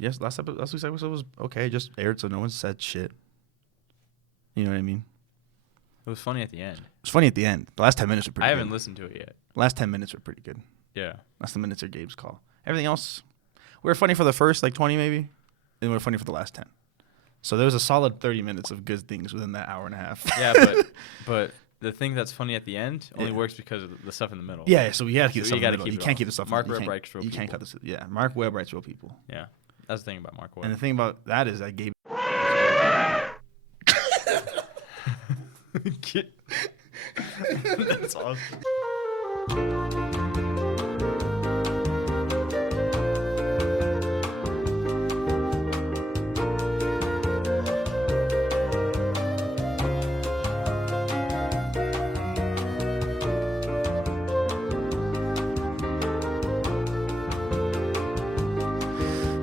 Yes, last week's episode was okay. It just aired, so no one said shit. You know what I mean? It was funny at the end. It was funny at the end. The last 10 minutes were pretty good. I haven't listened to it yet. Last 10 minutes were pretty good. Yeah. Last 10 minutes are Gabe's call. Everything else, we were funny for the first, 20 maybe, and we were funny for the last 10. So there was a solid 30 minutes of good things within that hour and a half. Yeah, but the thing that's funny at the end only works because of the stuff in the middle. Yeah, so we got to keep the stuff in the middle. You can't keep the stuff Mark Webb writes real people. You can't cut this. Yeah, Mark Webb writes real people. Yeah, that's the thing about Mark Webb. And the thing about that is that Gabe... That's awesome.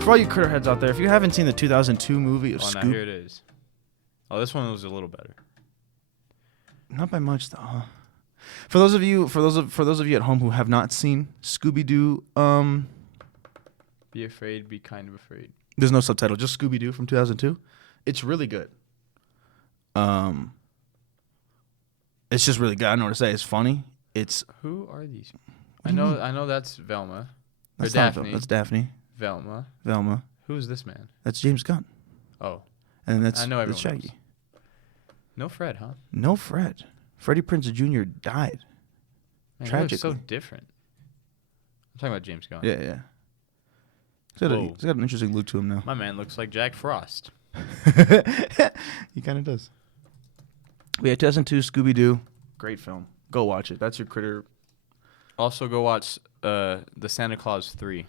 For all you critter heads out there, if you haven't seen the 2002 movie of Scoop... now here it is. Oh, this one was a little better. Not by much, though. For those of you at home who have not seen Scooby-Doo, Be afraid, be kind of afraid. There's no subtitle, just Scooby-Doo from 2002. It's really good. It's just really good. I don't know what to say. It's funny. Who are these? I know that's Velma. That's Daphne. That's Daphne. Velma. Who's this man? That's James Gunn. Oh. And that's I know that's everyone Shaggy. else. No Fred, huh? No Fred. Freddie Prinze Jr. died. Man, Tragically. so different. I'm talking about James Gunn. Yeah. He's got an interesting look to him now. My man looks like Jack Frost. He kind of does. We had 2002 Scooby-Doo. Great film. Go watch it. That's your critter. Also, go watch the Santa Claus 3.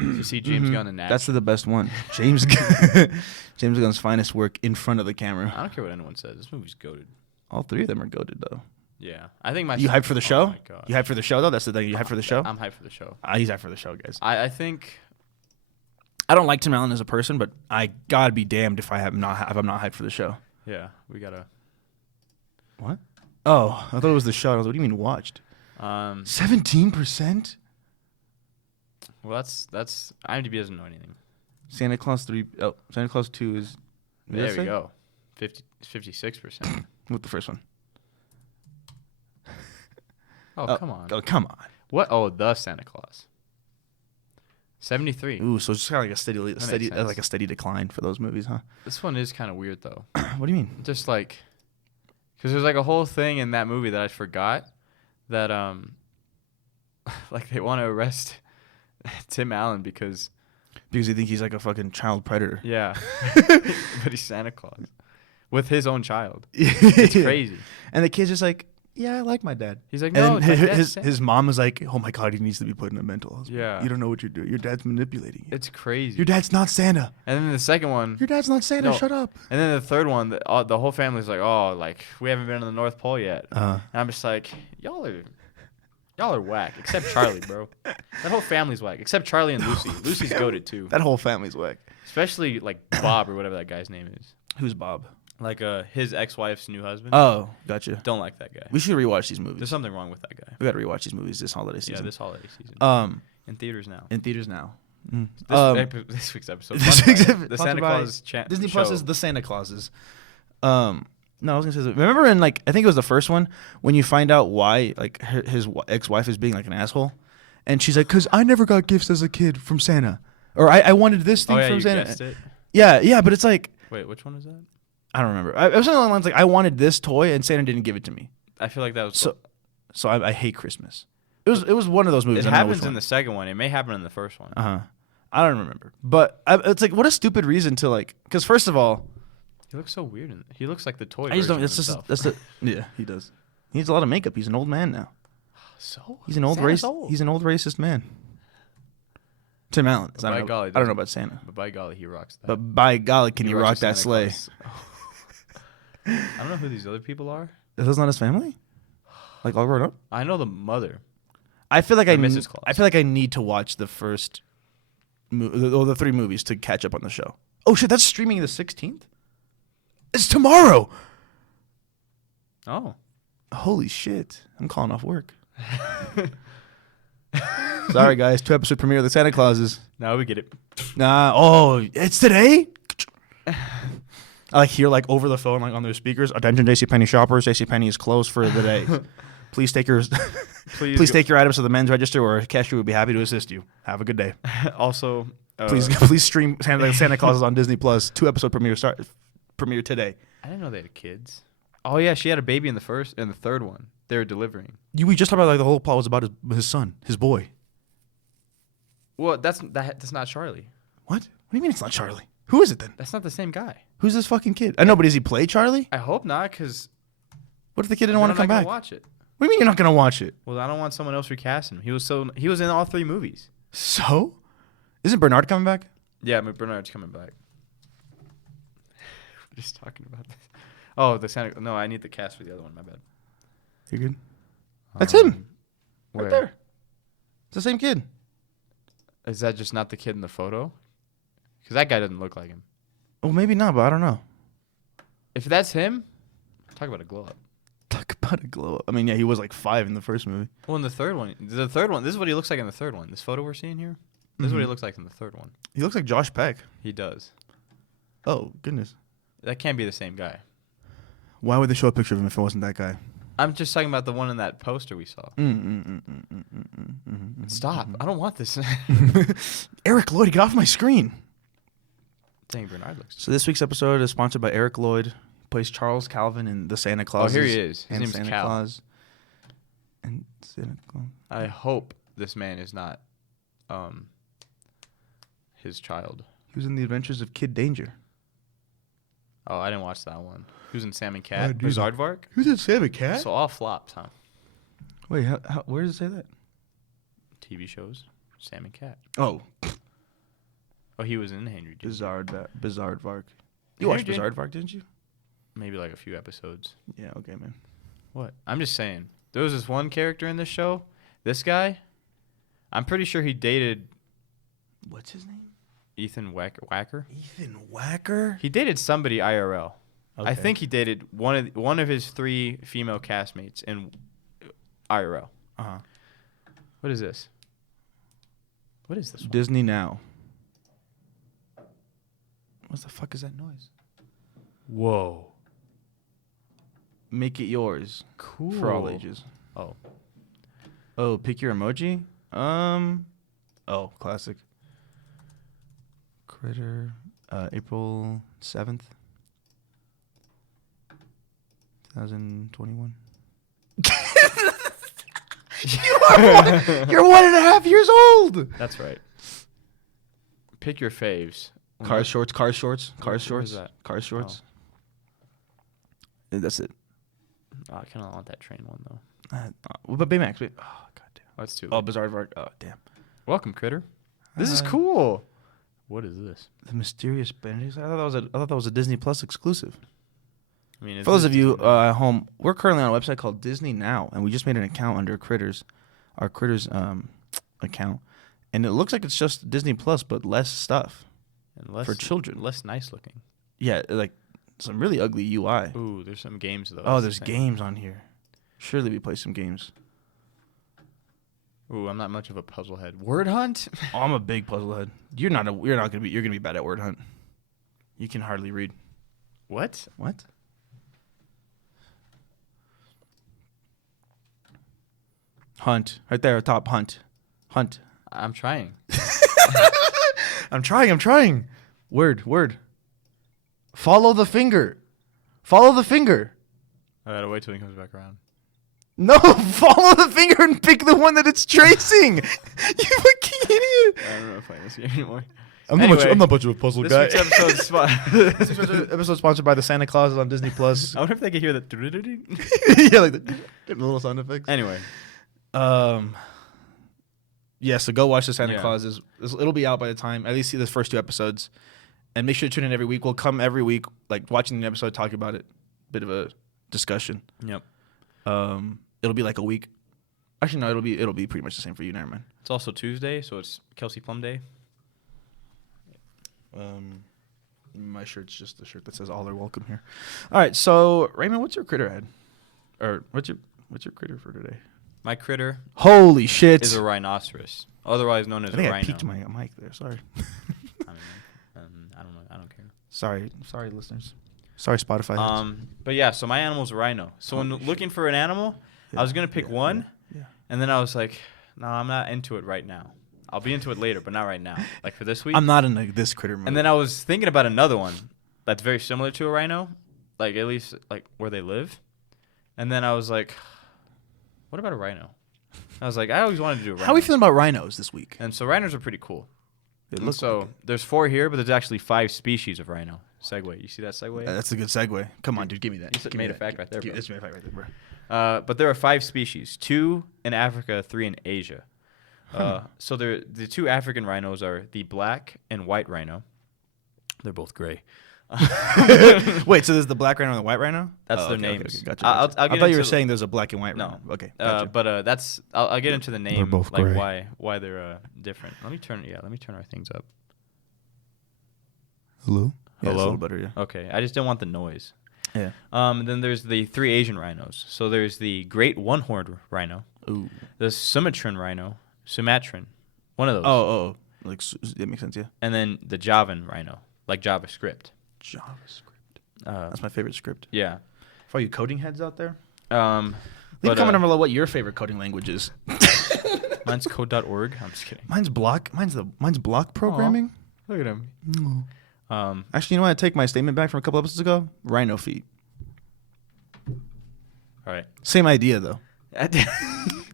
You see James Gunn in that. That's the best one. James Gunn's finest work in front of the camera. I don't care what anyone says. This movie's goated. All three of them are goated, though. Yeah. I think You hyped for the show? Oh my God. You hyped for the show, though? That's the thing. You hyped for the show? I'm hyped for the show. He's hyped for the show, guys. I think... I don't like Tim Allen as a person, but I gotta be damned if I'm not hyped for the show. Yeah, we gotta... What? Oh, I thought it was the show. I was like, what do you mean watched? 17%? Well, that's IMDb doesn't know anything. Santa Claus 3. Oh, Santa Claus 2 is. There we go. 56%. With the first one. Oh, come on. Oh, come on. What? Oh, the Santa Claus. 73. Ooh, so it's just kind of like a sense. steady decline for those movies, huh? This one is kind of weird though. What do you mean? Just like, because there's like a whole thing in that movie that I forgot that like they want to arrest Tim Allen because you think he's like a fucking child predator. Yeah, but he's Santa Claus with his own child. It's crazy. And the kid's just like, yeah, I like my dad. He's like, no, and his mom is like, oh my God, he needs to be put in a mental hospital. Yeah. You don't know what you're doing. Your dad's manipulating you. It's crazy. Your dad's not Santa. And then the second one. Your dad's not Santa. No. Shut up. And then the third one, the whole family's like, oh, like we haven't been to the North Pole yet. And I'm just like, y'all are whack. Except Charlie, bro. That whole family's whack. Except Charlie and Lucy. Lucy's goated too. That whole family's whack. Especially like Bob or whatever that guy's name is. Who's Bob? Like his ex-wife's new husband. Oh, gotcha. Don't like that guy. We should rewatch these movies. There's something wrong with that guy. We got to rewatch these movies this holiday season. Yeah, this holiday season. In theaters now. In theaters now. This week's episode. The Santa Claus Disney Plus is the Santa Clauses. No, I was gonna say. Remember in I think it was the first one when you find out why his ex-wife is being like an asshole, and she's like, "Cause I never got gifts as a kid from Santa, or I wanted this thing from Santa." Guessed it? Yeah, but it's like. Wait, which one is that? I don't remember. It was something along the lines like I wanted this toy and Santa didn't give it to me. I feel like that was so I hate Christmas. It was one of those movies. It happens in the second one. It may happen in the first one. I don't remember. But it's like what a stupid reason to because first of all, he looks so weird. He looks like the toy. I just don't. Yeah, he does. He needs a lot of makeup. He's an old man now. So he's an old He's an old racist man. Tim Allen. I don't know about Santa. But by golly, he rocks that. But by golly, can he rock that sleigh? I don't know who these other people are. Are those not his family? Like all grown up? I know the mother. I feel like Mrs. Claus. I feel like I need to watch the first, the three movies to catch up on the show. Oh shit, that's streaming the 16th. It's tomorrow. Oh. Holy shit! I'm calling off work. Sorry, guys. 2-episode premiere of the Santa Clauses. Now we get it. Nah. Oh, it's today? I hear over the phone, on their speakers. Attention, JCPenney shoppers. JCPenney is closed for the day. Please take your take your items to the men's register, or a cashier would be happy to assist you. Have a good day. Also, please stream Santa Clauses on Disney Plus. 2-episode premiere today. I didn't know they had kids. Oh yeah, she had a baby in the third one. They were delivering. We just talked about the whole plot was about his son, his boy. Well, that's not Charlie. What? What do you mean it's not Charlie? Who is it then? That's not the same guy. Who's this fucking kid? I know, but does he play Charlie? I hope not, because what if the kid didn't want to come back? Watch it. What do you mean you're not gonna watch it? Well, I don't want someone else recasting him. He was in all 3 movies. So, isn't Bernard coming back? Yeah, Bernard's coming back. We're just talking about this. Oh, the Santa. No, I need the cast for the other one. My bad. You're good. That's him. Where? Right there. It's the same kid. Is that just not the kid in the photo? Because that guy doesn't look like him. Well, maybe not, but I don't know. If that's him, talk about a glow up. Talk about a glow up. I mean, yeah, he was 5 in the first movie. Well, in the third one, this is what he looks like in the third one. This photo we're seeing here, this is what he looks like in the third one. He looks like Josh Peck. He does. Oh, goodness. That can't be the same guy. Why would they show a picture of him if it wasn't that guy? I'm just talking about the one in that poster we saw. Stop. I don't want this. Eric Lloyd, get off my screen. Dang, Bernard looks. So this week's episode is sponsored by Eric Lloyd. He plays Charles Calvin in The Santa Claus. Oh, here he is. His name's Santa Cal. Claus. And Santa Claus. I hope this man is not his child. He was in The Adventures of Kid Danger. Oh, I didn't watch that one. He was in Sam and Cat. Aardvark. Who's in Sam and Cat? So all flops, huh? Wait, where does it say that? TV shows. Sam and Cat. Oh. Oh, he was in Henry Ginger. Bizaardvark. You watched Bizaardvark, didn't you? Maybe a few episodes. Yeah, okay, man. What? I'm just saying. There was this one character in this show. This guy, I'm pretty sure he dated... What's his name? Ethan Wacker. Ethan Wacker? He dated somebody IRL. Okay. I think he dated one of his 3 female castmates in IRL. Uh-huh. What is this? What is this one? Disney Now. What the fuck is that noise? Whoa. Make it yours. Cool. For all ages. Oh. Oh, pick your emoji? Oh, classic. Critter. April 7th. 2021. You're 1.5 years old. That's right. Pick your faves. Cars shorts. What is that? Cars shorts. That's it. Oh, I kind of want that train one, though. But Baymax, wait. Oh, god damn. Oh, that's too Oh, late. Bizarre. Oh, damn. Welcome, Critter. This is cool. What is this? The Mysterious Benedict. I thought that was a Disney Plus exclusive. I mean, For those of you at home, we're currently on a website called Disney Now, and we just made an account under Critters, our Critters account, and it looks like it's just Disney Plus, but less stuff for children. Less nice looking. Yeah, some really ugly UI. Ooh, there's some games though. Oh, there's games on here. Surely we play some games. Ooh, I'm not much of a puzzle head. Word Hunt? Oh, I'm a big puzzle head. You're gonna be bad at Word Hunt. You can hardly read. What? What? Hunt. Right there, top. Hunt. I'm trying. I'm trying. Word. Follow the finger. I gotta wait till he comes back around. No, follow the finger and pick the one that it's tracing. You fucking idiot. I don't know if I can see anymore. I'm Anyway, not much of a puzzle guy. This week's episode This week's episode sponsored by the Santa Clauses on Disney Plus. I wonder if they could hear the... Yeah, like the little sound effects. Anyway. Yeah, so go watch the Santa Yeah. Clauses. It'll be out by the time, at least see the first 2 episodes. And make sure to tune in every week. We'll come every week, watching the episode, talking about it. Bit of a discussion. Yep. It'll be like a week. Actually, no, it'll be pretty much the same for you, never mind. It's also Tuesday, so it's Kelsey Plum Day. My shirt's just the shirt that says "All are welcome here." All right, so Raymond, what's your critter ad? Or what's your critter for today? My critter Holy shit! is a rhinoceros. otherwise known as I a think I rhino. peaked my mic there. Sorry. I don't know. I don't care. Sorry, listeners. Sorry, Spotify. But yeah, so my animal's a rhino. So when looking for an animal, I was gonna pick one, and then I was like, no, I'm not into it right now. I'll be into it later, but not right now. Like for this week. I'm not in this critter mode. And then I was thinking about another one that's very similar to a rhino, like at least like where they live. And then I was like, what about a rhino? I was like, I always wanted to do a rhino. How are we feeling about rhinos this week? And so rhinos are pretty cool. So like there's 4 here, but there's actually 5 species of rhino. Segue. You see that segue? That's a good segue. Come on, dude. Give me that. You made a fact right there, bro. That's made a fact right there, bro. But there are 5 species. 2 in Africa, 3 in Asia. So the 2 African rhinos are the black and white rhino. They're both gray. Wait, so there's the black rhino and the white rhino? That's their names. Okay, gotcha. I'll I thought you were saying there's a black and white no. rhino. Okay, gotcha. But that's I'll get into the name. They're both like gray. why they're different. Let me turn our things up. Hello? Yeah, it's a Hello? little better, yeah. Okay, I just don't want the noise. Yeah. Then there's the 3 Asian rhinos. So there's the great one-horned rhino, Ooh. the Sumatran rhino, one of those. Oh. Like, that makes sense, yeah. And then the Javan rhino, like JavaScript. JavaScript. That's my favorite script. Yeah. For all you coding heads out there, leave But, a comment down below what your favorite coding language is. Mine's code.org. I'm just kidding. Mine's block. Mine's block programming. Look at him. Actually, you know what? I take my statement back from a couple episodes ago. Rhino feet. All right. Same idea though.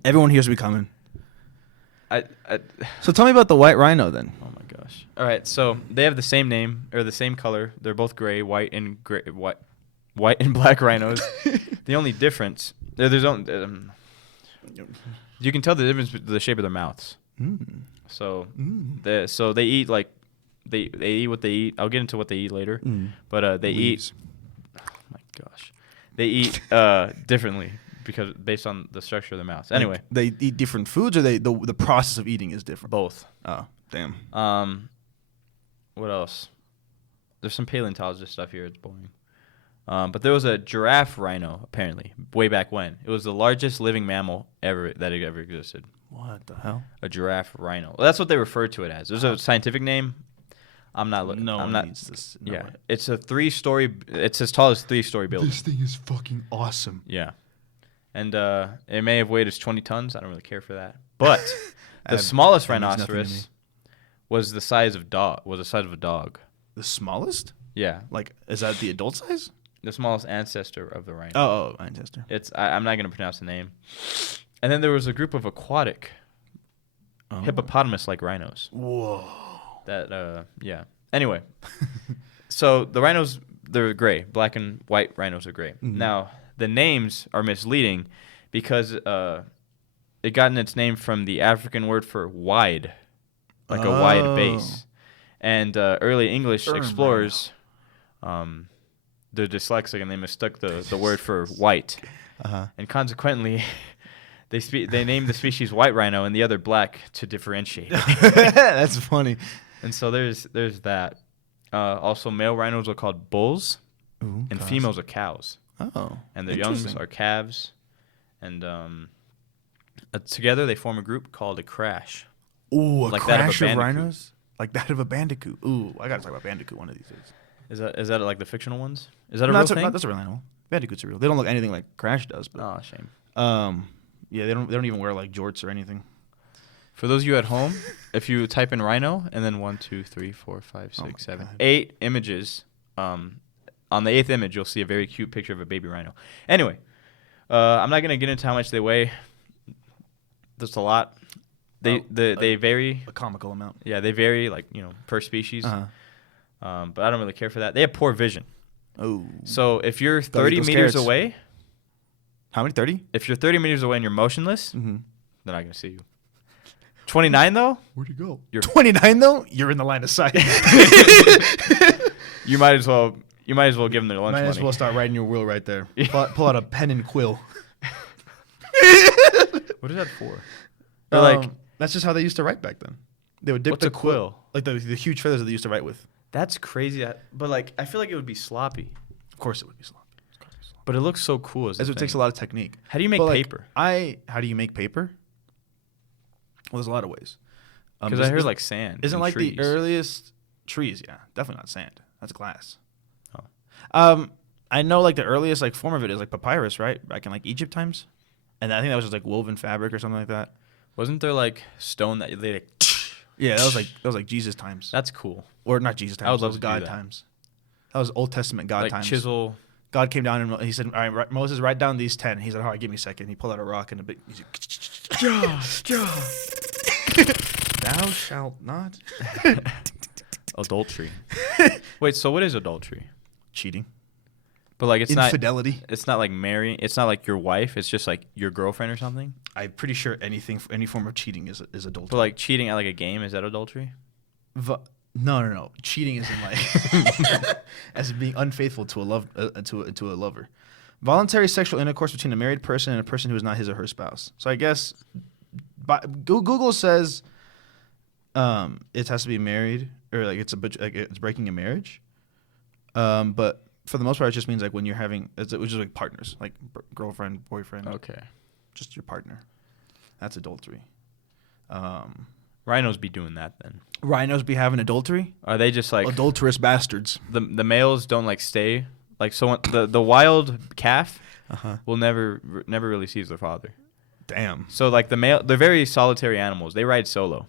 Everyone here should be coming. So tell me about the white rhino then. Oh my gosh. All right. So they have the same name or the same color. They're both gray, white and black rhinos. The only difference, there's only. You can tell the difference with the shape of their mouths. Mm. So they eat like they eat what they eat. I'll get into what they eat later. But they eat. Oh my gosh. They eat differently because based on the structure of their mouths. Anyway, like they eat different foods, or the process of eating is different. both. Oh, damn. What else? There's some paleontologist stuff here. It's boring. But there was a giraffe rhino apparently way back when. It was the largest living mammal ever existed. What the hell? A giraffe rhino. Well, that's what they refer to it as. There's a scientific name. I'm not looking. No I'm one not. needs this. Yeah, it's a 3-story. It's as tall as 3-story building. This thing is fucking awesome. Yeah, and it may have weighed as 20 tons. I don't really care for that. But the smallest rhinoceros was the size of dog. Was the size of a dog. The smallest? Yeah. Like, is that the adult size? The smallest ancestor of the rhino. Oh, ancestor. I'm not gonna pronounce the name. And then there was a group of aquatic hippopotamus-like rhinos. Whoa. That yeah. Anyway, so the rhinos, they're gray. Black and white rhinos are gray. Mm-hmm. Now the names are misleading because it gotten its name from the African word for wide, like a wide base. And early English explorers, they're dyslexic and they mistook the word for white, and consequently. They named the species white rhino and the other black to differentiate. That's funny. And so there's that. Also, male rhinos are called bulls, and females are cows. Oh, and their youngs are calves. And together they form a group called a crash. Ooh, a like crash that of of rhinos? Like that of a bandicoot. Ooh, I gotta talk about bandicoot one of these days. Is that like the fictional ones? Is that a real thing? That's a real animal. Bandicoots are real. They don't look anything like Crash does. But, oh, shame. Yeah, they don't even wear like jorts or anything. For those of you at home, if you type in rhino and then 1, 2, 3, 4, 5, 6, 7, 8 images, on the 8th image you'll see a very cute picture of a baby rhino. Anyway, I'm not gonna get into how much they weigh. That's a lot. They vary. A comical amount. Yeah, they vary like per species. But I don't really care for that. They have poor vision. Oh. So if you're 30 meters away. How many? 30? If you're 30 meters away and you're motionless, they're not going to see you. 29, though? Where'd you go? You're 29, though? You're in the line of sight. You might as well give them their lunch money. Might as well start writing your will right there. Pull out a pen and quill. What is that for? Like that's just how they used to write back then. They would dip what's a quill? Like the huge feathers that they used to write with. That's crazy. But like I feel like it would be sloppy. Of course it would be sloppy. But it looks so cool. It takes a lot of technique. How do you make paper? How do you make paper? Well, there's a lot of ways. Because I heard like sand. Isn't and like trees. the earliest trees? Yeah, definitely not sand. That's glass. Oh. I know like the earliest like form of it is like papyrus, right? Back in like Egypt times, and I think that was just like woven fabric or something like that. Wasn't there like stone that they? Like, Yeah, that was like Jesus times, that's cool. or not Jesus times. I would love that was to do God that. times. That was Old Testament God Like times. chisel. God came down and he said, "All right, Moses, write down these 10." He said, "All right, give me a second." He pulled out a rock and a big. He's like, "Thou shalt not." Adultery. Wait, so what is adultery? Cheating. But like it's Infidelity. It's not like marrying. It's not like your wife. It's just like your girlfriend or something. I'm pretty sure any form of cheating is adultery. But like cheating at like a game, is that adultery? No. Cheating isn't like as being unfaithful to a lover. Voluntary sexual intercourse between a married person and a person who is not his or her spouse. So I guess Google says it has to be married or like it's breaking a marriage. But for the most part, it just means like when you're having which is like partners, like girlfriend, boyfriend. Okay. Just your partner. That's adultery. Rhinos be doing that then. Rhinos be having adultery? Are they just like adulterous bastards? The males don't like stay like so the wild calf will never really sees their father. Damn. So like they're very solitary animals. They ride solo.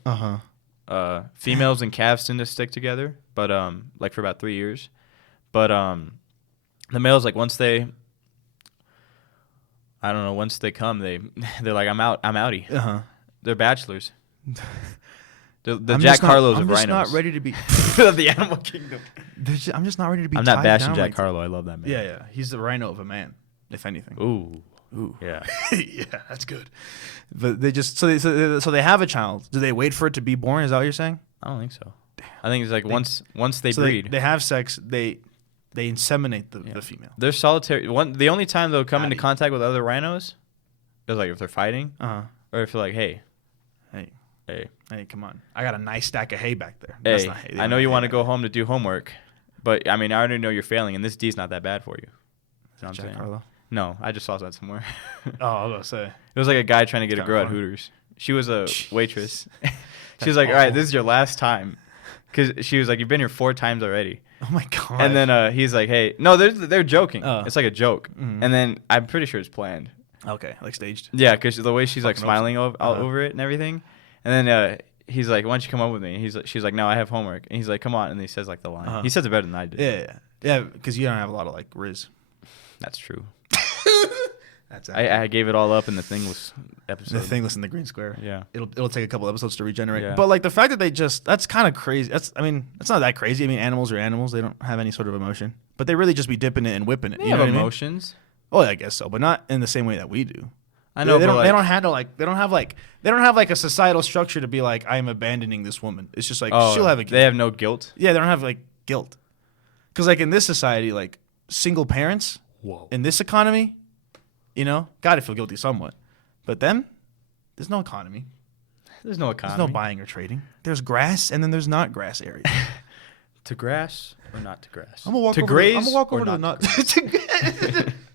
Females and calves tend to stick together, but like for about 3 years. But the males like once they come they're like I'm outie. They're bachelors. The Jack Harlows of rhinos. I'm just not ready to be of the animal kingdom. I'm just not ready to be. I'm not bashing down Jack like Harlow. I love that man. Yeah. He's the rhino of a man, if anything. Ooh. Yeah. Yeah, that's good. But they just so they have a child. Do they wait for it to be born? Is that what you're saying? I don't think so. Damn. I think it's like once they breed. They have sex. They inseminate the female. They're solitary. The only time they'll come into contact with other rhinos is like if they're fighting, or if they're like, hey, come on! I got a nice stack of hay back there. Hey, That's not hay. I know you want to go home to do homework, but I mean, I already know you're failing, and this D's not that bad for you. You know what I'm saying? Harlow? No, I just saw that somewhere. Oh, I was gonna say. It was like a guy trying to get a girl at Hooters. She was a waitress. She was like, all right, this is your last time. Because she was like, you've been here 4 times already. Oh, my God. And then he's like, hey. No, they're joking. It's like a joke. Mm-hmm. And then I'm pretty sure it's planned. Okay, like staged. Yeah, because the way she's like smiling Uh-huh. over it and everything. And then he's like, why don't you come up with me? She's like, no, I have homework. And he's like, come on. And he says like the line. Uh-huh. He says it better than I did. Yeah, because you don't have a lot of like riz. That's true. That's I gave it all up in the Thingless episode. the Thingless in the Green Square. Yeah. It'll take a couple episodes to regenerate. Yeah. But like the fact that that's kind of crazy. That's not that crazy. I mean, animals are animals. They don't have any sort of emotion. But they really just be dipping it and whipping it. They you have know what emotions. I mean? Oh, I guess so, but not in the same way that we do. I know. They don't have like a societal structure to be like, I'm abandoning this woman. It's just like she'll have a kid. They have no guilt. Yeah, they don't have like guilt. Because like in this society, like single parents in this economy, gotta feel guilty somewhat. But them, there's no economy. There's no economy. There's no buying or trading. There's grass and then there's not grass area. To grass or not to grass? I'm gonna walk to over. graze I'm gonna walk over or to the not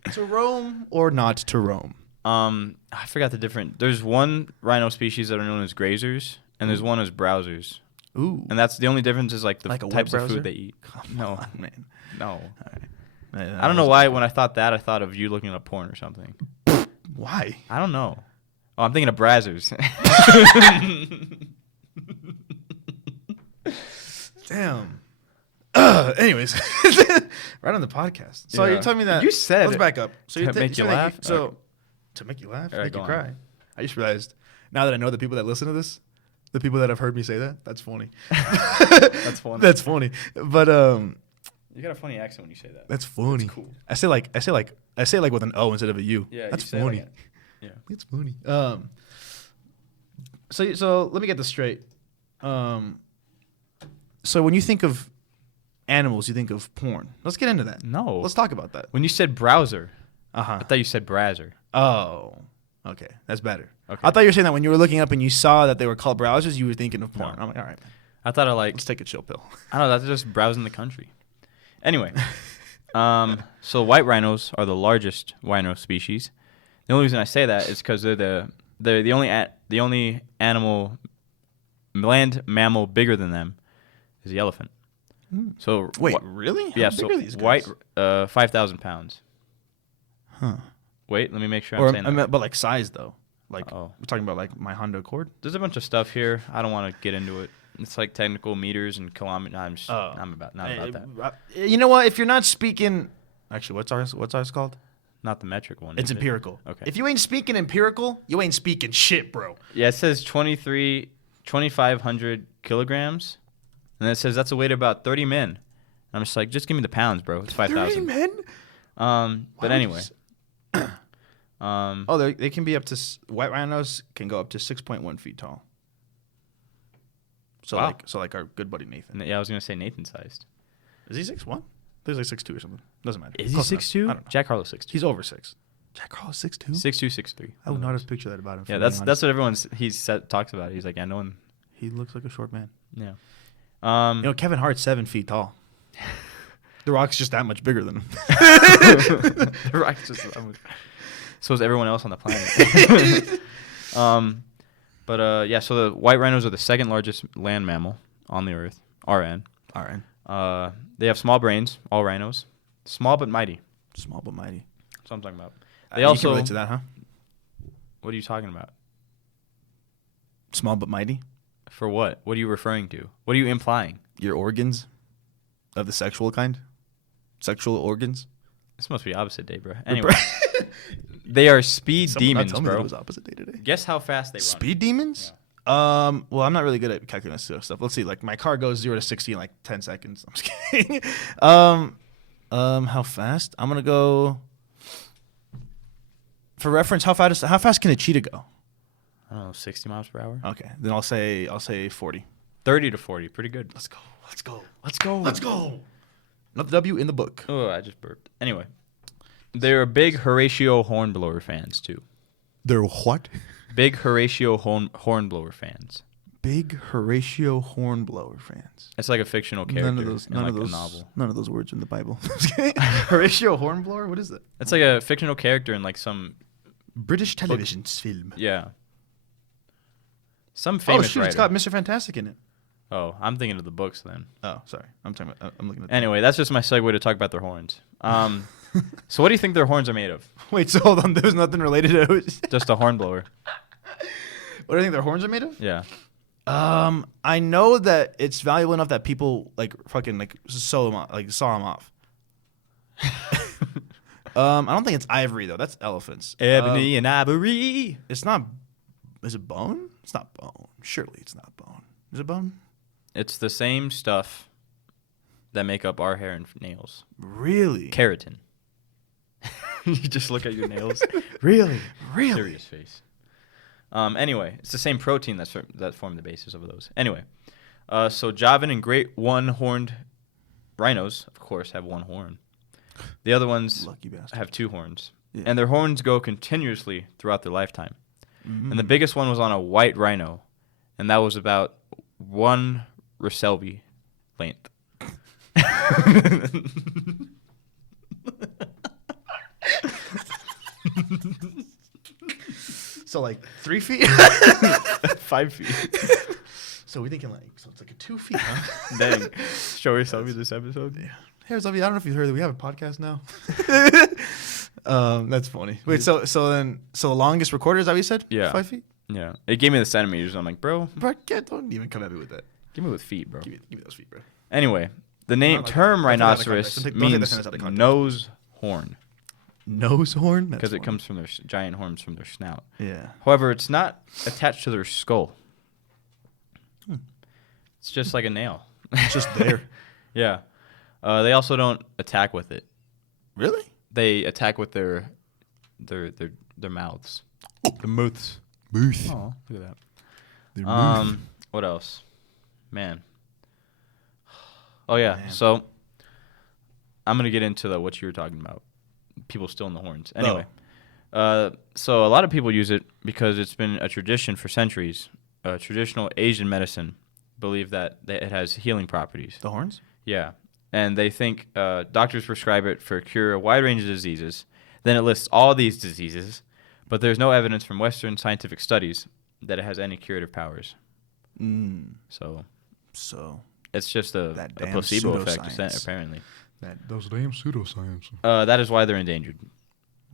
not to roam or not to roam. I forgot the different. There's one rhino species that are known as grazers, and there's one as browsers. Ooh, and that's the only difference is like the like types of browser? food they eat. Come on, man. No. Right. I don't know why when I thought that I thought of you looking up porn or something. Why? I don't know. Oh, I'm thinking of browsers. Damn. Anyways, right on the podcast. So you're telling me that you said let's back up. So to make you laugh. To make you laugh, All right, make you go cry. on. I just realized now that I know the people that listen to this, the people that have heard me say that, that's funny. That's funny. That's funny. But you got a funny accent when you say that. that's funny. That's cool. I say like with an O instead of a U. Yeah, that's you say funny. Like yeah, it's funny. So let me get this straight. So when you think of animals, you think of porn. Let's get into that. No. Let's talk about that. When you said browser, Uh-huh. I thought you said browser. Oh. Okay. That's better. Okay. I thought you were saying that when you were looking up and you saw that they were called browsers, you were thinking of porn. No. I'm like, all right, I thought let's take a chill pill. I don't know, that's just browsing the country. Anyway, so white rhinos are the largest rhino species. The only reason I say that is because they're the only animal land mammal bigger than them is the elephant. So Wait, really? How yeah, big so are these guys? 5,000 pounds. Huh. Wait, let me make sure Or I'm saying that. but like size though. Like Oh. we're talking about like my Honda Accord. There's a bunch of stuff here. I don't want to get into it. It's like technical meters and kilometers. Oh. I'm not about that. You know what? If you're not speaking, actually, what's ours called? Not the metric one. It's is it? empirical. Okay. If you ain't speaking empirical, you ain't speaking shit, bro. Yeah, it says 2,500 kilograms, and it says that's a weight of about 30 men. And I'm just like, just give me the pounds, bro. It's 5,000. 30 men? But anyway. Oh, they can be up to white rhinos can go up to 6.1 feet tall. So Wow. like our good buddy Nathan. Yeah, I was gonna say Nathan sized. Is he 6'1"? There's like 6'2" or something. Doesn't matter. Is he Close enough. 6'2"? I don't know. Jack Harlow's 6'2". He's over 6. Jack Harlow's 6'2"? 6'2", 6'3". I would not have pictured that about him. Yeah, that's what everyone talks about. He's like, yeah, no one. He looks like a short man. Yeah. You know, Kevin Hart's 7 feet tall. The Rock's just that much bigger than him. The Rock's just. So is everyone else on the planet. Yeah. So the white rhinos are the second largest land mammal on the earth. RN. They have small brains. All rhinos. Small but mighty. Small but mighty. That's what I'm talking about. They also can relate to that, huh? What are you talking about? Small but mighty. For what? What are you referring to? What are you implying? Your organs, of the sexual kind. Sexual organs. This must be opposite day, bro. Anyway, they are speed demons, tell me bro. it was opposite day today. Guess how fast they run. Speed demons? Yeah. Well, I'm not really good at calculating this stuff. Let's see. Like my car goes 0 to 60 in like 10 seconds. I'm just kidding. How fast? I'm gonna go. For reference, how fast can a cheetah go? I don't know, 60 miles per hour. Okay, then I'll say 40. 30 to 40, pretty good. Let's go. Another W in the book. Oh, I just burped. Anyway, they're big Horatio Hornblower fans too. They're what? Big Horatio Hornblower fans. Big Horatio Hornblower fans. It's like a fictional character None of those novel. None of those words in the Bible. Horatio Hornblower? What is that? It's like a fictional character in like some British television film. Yeah. Some famous writer. It's got Mr. Fantastic in it. Oh, I'm thinking of the books then. Oh, sorry. I'm looking at. Anyway, that's just my segue to talk about their horns. So what do you think their horns are made of? Wait, so hold on. There's nothing related to it. Just a hornblower. What do you think their horns are made of? Yeah. I know that it's valuable enough that people like fucking like saw them off. I don't think it's ivory though. That's elephants. Ebony and ivory. It's not. Is it bone? It's not bone. Surely it's not bone. Is it bone? It's the same stuff that make up our hair and nails. Really? Keratin. You just look at your nails. Really? Serious face. Anyway, it's the same protein that form the basis of those. Anyway, so Javan and great one-horned rhinos, of course, have one horn. The other ones have two horns. Yeah. And their horns go continuously throughout their lifetime. Mm-hmm. And the biggest one was on a white rhino, and that was about 1 Roselvi length. So like 3 feet? 5 feet. So we're thinking so it's like a 2 feet, huh? Dang. Show yourself this episode. Yeah. Hey, Roselvi, I don't know if you heard that we have a podcast now. That's funny. Wait, so the longest recorded, is that what you said? Yeah. 5 feet? Yeah. It gave me the centimeters. I'm like, bro, don't even come at me with that. Give me with feet, bro. Give me those feet, bro. Anyway, the term rhinoceros means nose horn. Nose horn? Because it comes from their giant horns from their snout. Yeah. However, it's not attached to their skull. It's just like a nail. It's just there. Yeah. They also don't attack with it. Really? They attack with their mouths. The mouths. Mouth. Oh, look at that. What else? Man. Oh yeah. Man. So I'm gonna get into what you were talking about. People stealing the horns. Anyway. So a lot of people use it because it's been a tradition for centuries. Traditional Asian medicine believe that it has healing properties. The horns? Yeah. And they think doctors prescribe it for cure a wide range of diseases. Then it lists all these diseases, but there's no evidence from Western scientific studies that it has any curative powers. So So it's just a that damn placebo effect, pseudoscience. apparently. Those damn pseudoscience. That is why they're endangered.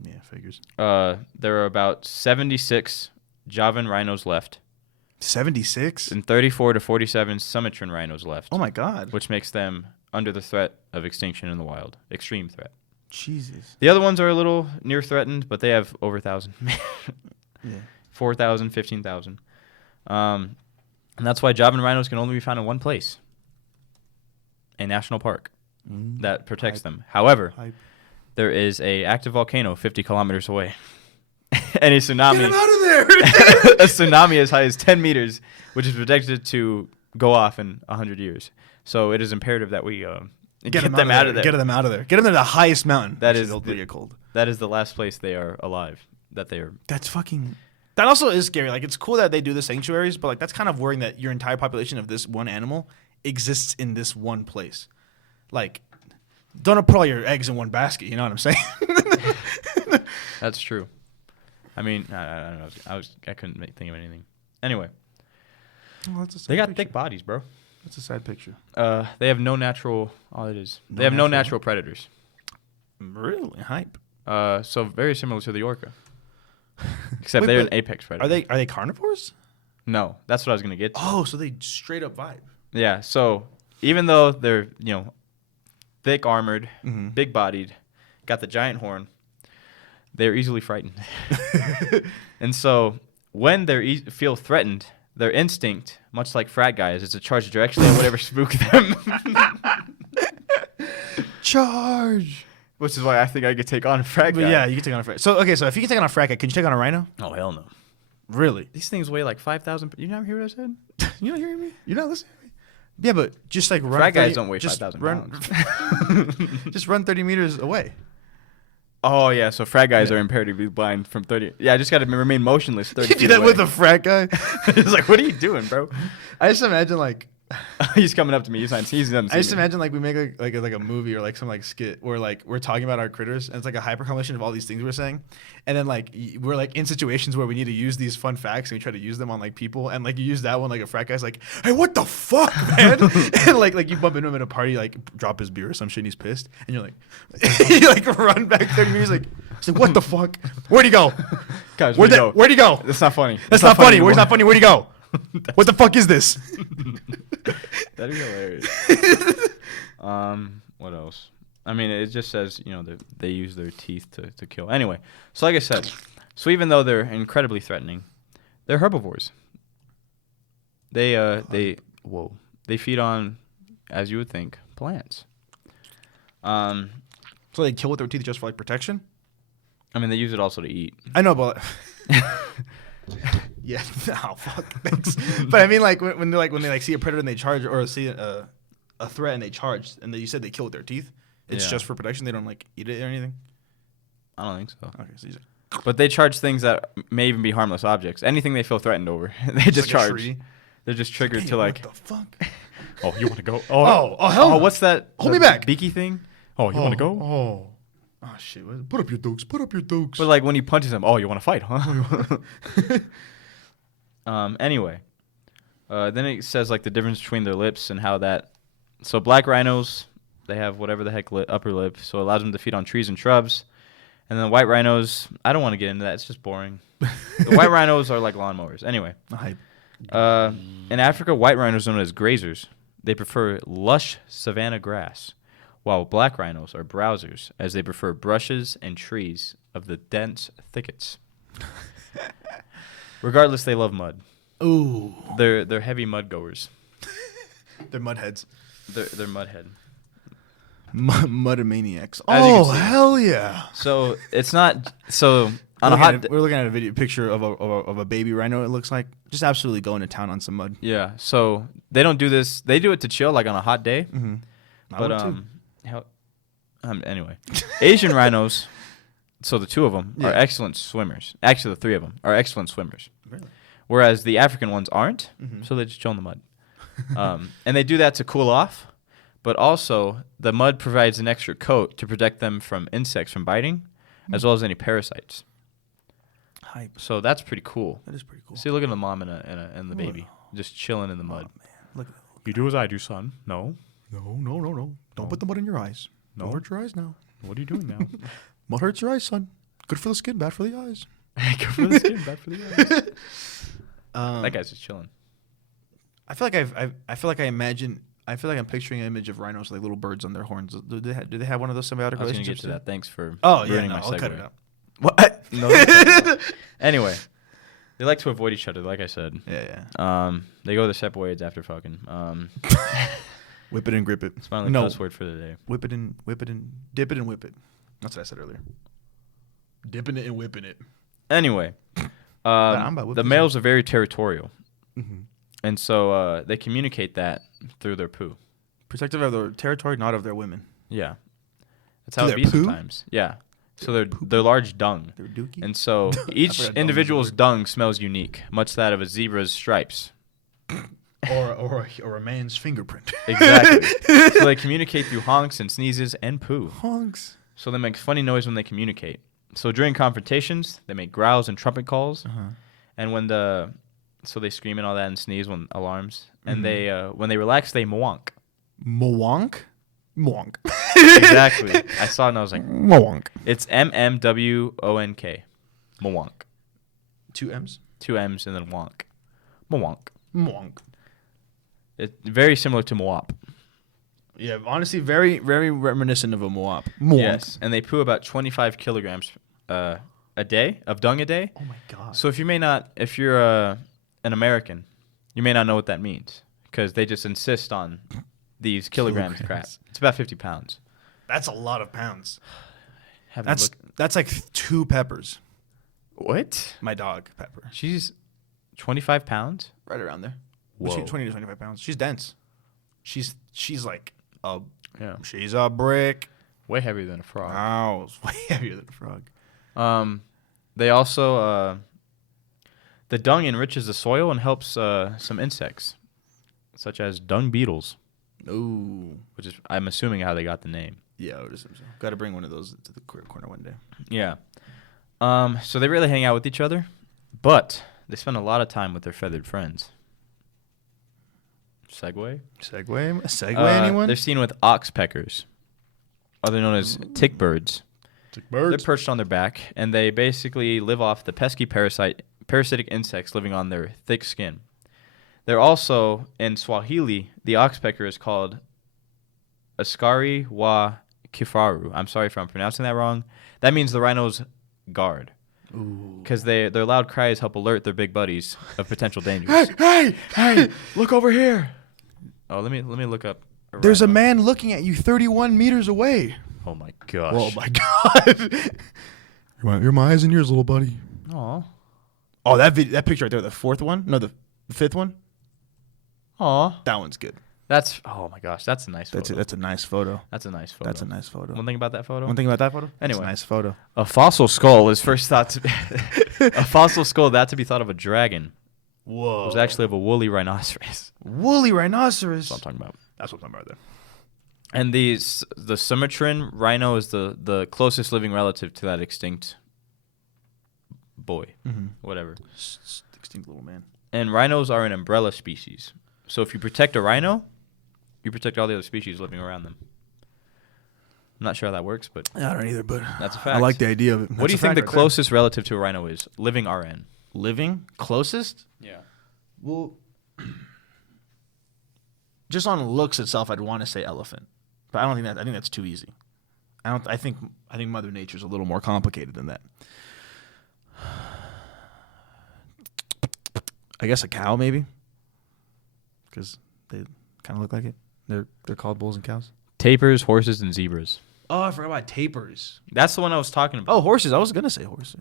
Yeah, figures. There are about 76 Javan rhinos left. 76? And 34 to 47 Sumatran rhinos left. Oh my god. Which makes them under the threat of extinction in the wild. Extreme threat. Jesus. The other ones are a little near threatened, but they have over 1,000. Yeah. 4,000, 15,000. And that's why Javan rhinos can only be found in one place. A national park that protects them. However, there is a active volcano 50 kilometers away. And a tsunami. Get him out of there! A tsunami as high as 10 meters, which is predicted to go off in 100 years. So it is imperative that we get them out of there. Get them out of there. Get them to the highest mountain. That is get cold. That is the last place they are alive. That's fucking. That also is scary. Like, it's cool that they do the sanctuaries, but like that's kind of worrying that your entire population of this one animal exists in this one place. Like, don't put all your eggs in one basket. You know what I'm saying? That's true. I mean, I don't know. I couldn't think of anything. Anyway, they got thick bodies, bro. That's a sad picture. They have no natural. All it is. They have no natural predators. Really hype. So very similar to the orca, except they're an apex predator. Are they carnivores? No, that's what I was gonna get to. Oh, so they straight up vibe. Yeah. So even though they're thick armored, big bodied, got the giant horn, they're easily frightened. And so when they feel threatened, their instinct, much like frat guys, is to charge directly at whatever spook them. Charge. Which is why I think I could take on a frat guy. Yeah, you can take on a frat. So if you can take on a frat guy, can you take on a rhino? Oh, hell no. Really? These things weigh like 5,000. You not hear what I said? You're not hearing me? You're not listening to me? Yeah, but just like run. Frat guys don't weigh 5,000 pounds. Just run 30 meters away. Oh, yeah. So frat guys are imperatively blind from 30. Yeah, I just got to remain motionless 30 You feet do that away. with a frat guy? He's like, what are you doing, bro? I just imagine like. He's coming up to me. He's doesn't see I just me. imagine like we make like a movie or like some like skit where like we're talking about our critters and it's like a hyper compilation of all these things we're saying, and then like we're like in situations where we need to use these fun facts and we try to use them on like people, and like you use that one like a frat guy's like, hey, what the fuck, man? And like you bump into him at a party, like drop his beer or some shit and he's pissed, and you're like you like run back 30 meters like, he's like, what the fuck? Where'd he go? Guys, Where'd he go? That's not funny. That's not funny. Where's not funny? Where'd he go? What the fuck is this? That'd be hilarious. What else? I mean, it just says, they use their teeth to kill. Anyway, so like I said, so even though they're incredibly threatening, they're herbivores. They feed on, as you would think, plants. So they kill with their teeth just for like protection? I mean, they use it also to eat. I know, but yeah, oh fuck, thanks. But I mean, like when they see a predator and they charge, or see a threat and they charge, and you said they kill with their teeth. It's just for protection. They don't like eat it or anything. I don't think so. Okay, so but they charge things that may even be harmless objects. Anything they feel threatened over, they just like charge. They're just triggered to like. What the fuck? Oh, you want to go? Oh, hell no. What's that? Hold me back. Beaky thing. Oh, you want to go? Oh shit! Put up your dukes. Put up your dukes. But like when he punches him, oh, you want to fight, huh? Anyway, then it says like the difference between their lips and how that. So black rhinos, they have whatever the heck upper lip, so it allows them to feed on trees and shrubs. And then the white rhinos, I don't want to get into that. It's just boring. The white rhinos are like lawnmowers. Anyway, in Africa, white rhinos are known as grazers. They prefer lush savanna grass, while black rhinos are browsers, as they prefer brushes and trees of the dense thickets. Regardless, they love mud. Ooh. They're heavy mud goers. They're mud heads. They're mud head. Mudomaniacs. Oh, hell yeah. So it's not so on we're looking at a picture of a baby rhino. It looks like just absolutely going to town on some mud. Yeah. So they don't do this. They do it to chill, like on a hot day. Mm-hmm. But anyway, Asian rhinos. So the two of them are excellent swimmers. Actually, the three of them are excellent swimmers. Really? Whereas the African ones aren't. Mm-hmm. So they just chill in the mud. And they do that to cool off. But also, the mud provides an extra coat to protect them from insects from biting, as well as any parasites. Hype. So that's pretty cool. That is pretty cool. See, look at the mom and the baby. just chilling in the mud. Oh, man. Look. You do as I do, son. No. No. Don't put the mud in your eyes. No. Don't hurt your eyes now. What are you doing now? Mud hurts your eyes, son. Good for the skin, bad for the eyes. Good for the skin, bad for the eyes. That guy's just chilling. I feel like I'm picturing an image of rhinos with like little birds on their horns. Do they have one of those symbiotic I was going to relationships? get to that. Thanks for ruining my I'll segue. cut it out. What? No. Anyway, they like to avoid each other, like I said. Yeah. They go their separate ways after fucking. Whip it and grip it. It's my only cuss word for the day. Whip it and dip it and whip it. That's what I said earlier. Dipping it and whipping it. Anyway, the males are very territorial. Mm-hmm. And so they communicate that through their poo. Protective of their territory, not of their women. Yeah. That's how it be sometimes. Yeah. So they're large dung. They're dookie? And so each individual's dung smells unique, much that of a zebra's stripes. or a man's fingerprint. Exactly. So they communicate through honks and sneezes and poo. Honks. So they make funny noise when they communicate. So during confrontations, they make growls and trumpet calls. Uh-huh. And so they scream and all that and sneeze when alarms. And when they relax, they mwonk. Mwonk? Mwonk. Exactly. I saw it and I was like, mwonk. It's MMWONK. Mwonk. 2 M's? 2 M's and then wonk. Mwonk. Mwonk. It's very similar to mwop. Yeah, honestly, very, very reminiscent of a mwop. Mwonk. Yes, and they poo about 25 kilograms a day of dung a day. Oh my god. So if you're an American, you may not know what that means because they just insist on these kilograms crap. It's about 50 pounds. That's a lot of pounds. That's like 2 peppers. What? My dog, Pepper. She's 25 pounds? Right around there. Whoa. She's 20 to 25 pounds. She's dense. She's like she's a brick. Way heavier than a frog. Wow, it's way heavier than a frog. They also the dung enriches the soil and helps some insects, such as dung beetles. Ooh, which is I'm assuming how they got the name. Yeah, I would assume so. Got to bring one of those to the corner one day. Yeah. So they really hang out with each other, but they spend a lot of time with their feathered friends. Segue, anyone? They're seen with oxpeckers, other known as tick birds. They're perched on their back, and they basically live off the pesky parasitic insects living on their thick skin. They're also, in Swahili, the oxpecker is called askari wa kifaru. I'm sorry if I'm pronouncing that wrong. That means the rhino's guard. Because their loud cries help alert their big buddies of potential dangers. Hey! Look over here. Oh, let me look up. There's a man looking at you 31 meters away. Oh my gosh. Oh my god. You're my eyes and ears, little buddy. Aw. Oh, that picture right there, the 4th one? No, the 5th one? Aw. That one's good. Oh my gosh, that's a nice photo. That's a nice photo. That's a nice photo. That's a nice photo. One thing about that photo? Anyway. That's a nice photo. A fossil skull is first thought to be a fossil skull to be thought of a dragon. Whoa. It was actually of a woolly rhinoceros. Woolly rhinoceros. That's what I'm talking about. That's what I'm talking about there. And the Sumatran rhino is the closest living relative to that extinct boy. Mm-hmm. Whatever. Extinct little man. And rhinos are an umbrella species. So if you protect a rhino, you protect all the other species living around them. I'm not sure how that works, but I don't either, but that's a fact. I like the idea of it. What do you think the closest relative to a rhino is? Living RN. Living? Closest? Yeah. Well, just on looks itself, I'd want to say elephant. But I don't think I think that's too easy. I think Mother Nature's a little more complicated than that. I guess a cow, maybe. Because they kind of look like it. They're called bulls and cows. Tapirs, horses, and zebras. Oh, I forgot about tapirs. That's the one I was talking about. Oh, horses. I was going to say horses,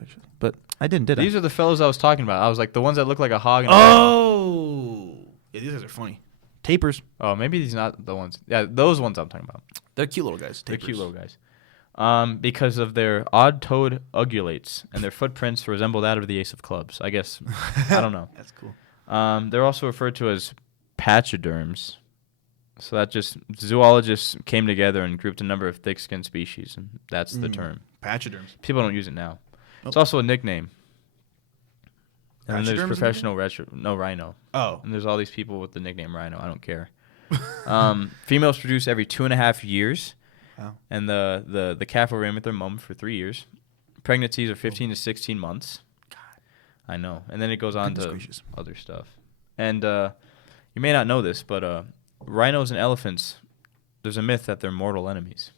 actually. But I didn't, did I? These are the fellows I was talking about. I was like, the ones that look like a hog. And Yeah, these guys are funny. Tapirs. Oh, maybe these not the ones. Yeah, those ones I'm talking about. They're cute little guys. They're cute little guys. Because of their odd-toed ungulates, and their footprints resemble that of the ace of clubs. I guess. I don't know. That's cool. They're also referred to as pachyderms. So that just zoologists came together and grouped a number of thick-skinned species, and that's the term. Pachyderms. People don't use it now. Nope. It's also a nickname. And then there's Pachyderms professional rhino. Oh. And there's all these people with the nickname Rhino. I don't care. Females produce every 2.5 years. Wow. And the calf will remain with their mom for 3 years. Pregnancies are 15 to 16 months. God. I know. And then it goes on to other stuff. And you may not know this, but rhinos and elephants, there's a myth that they're mortal enemies.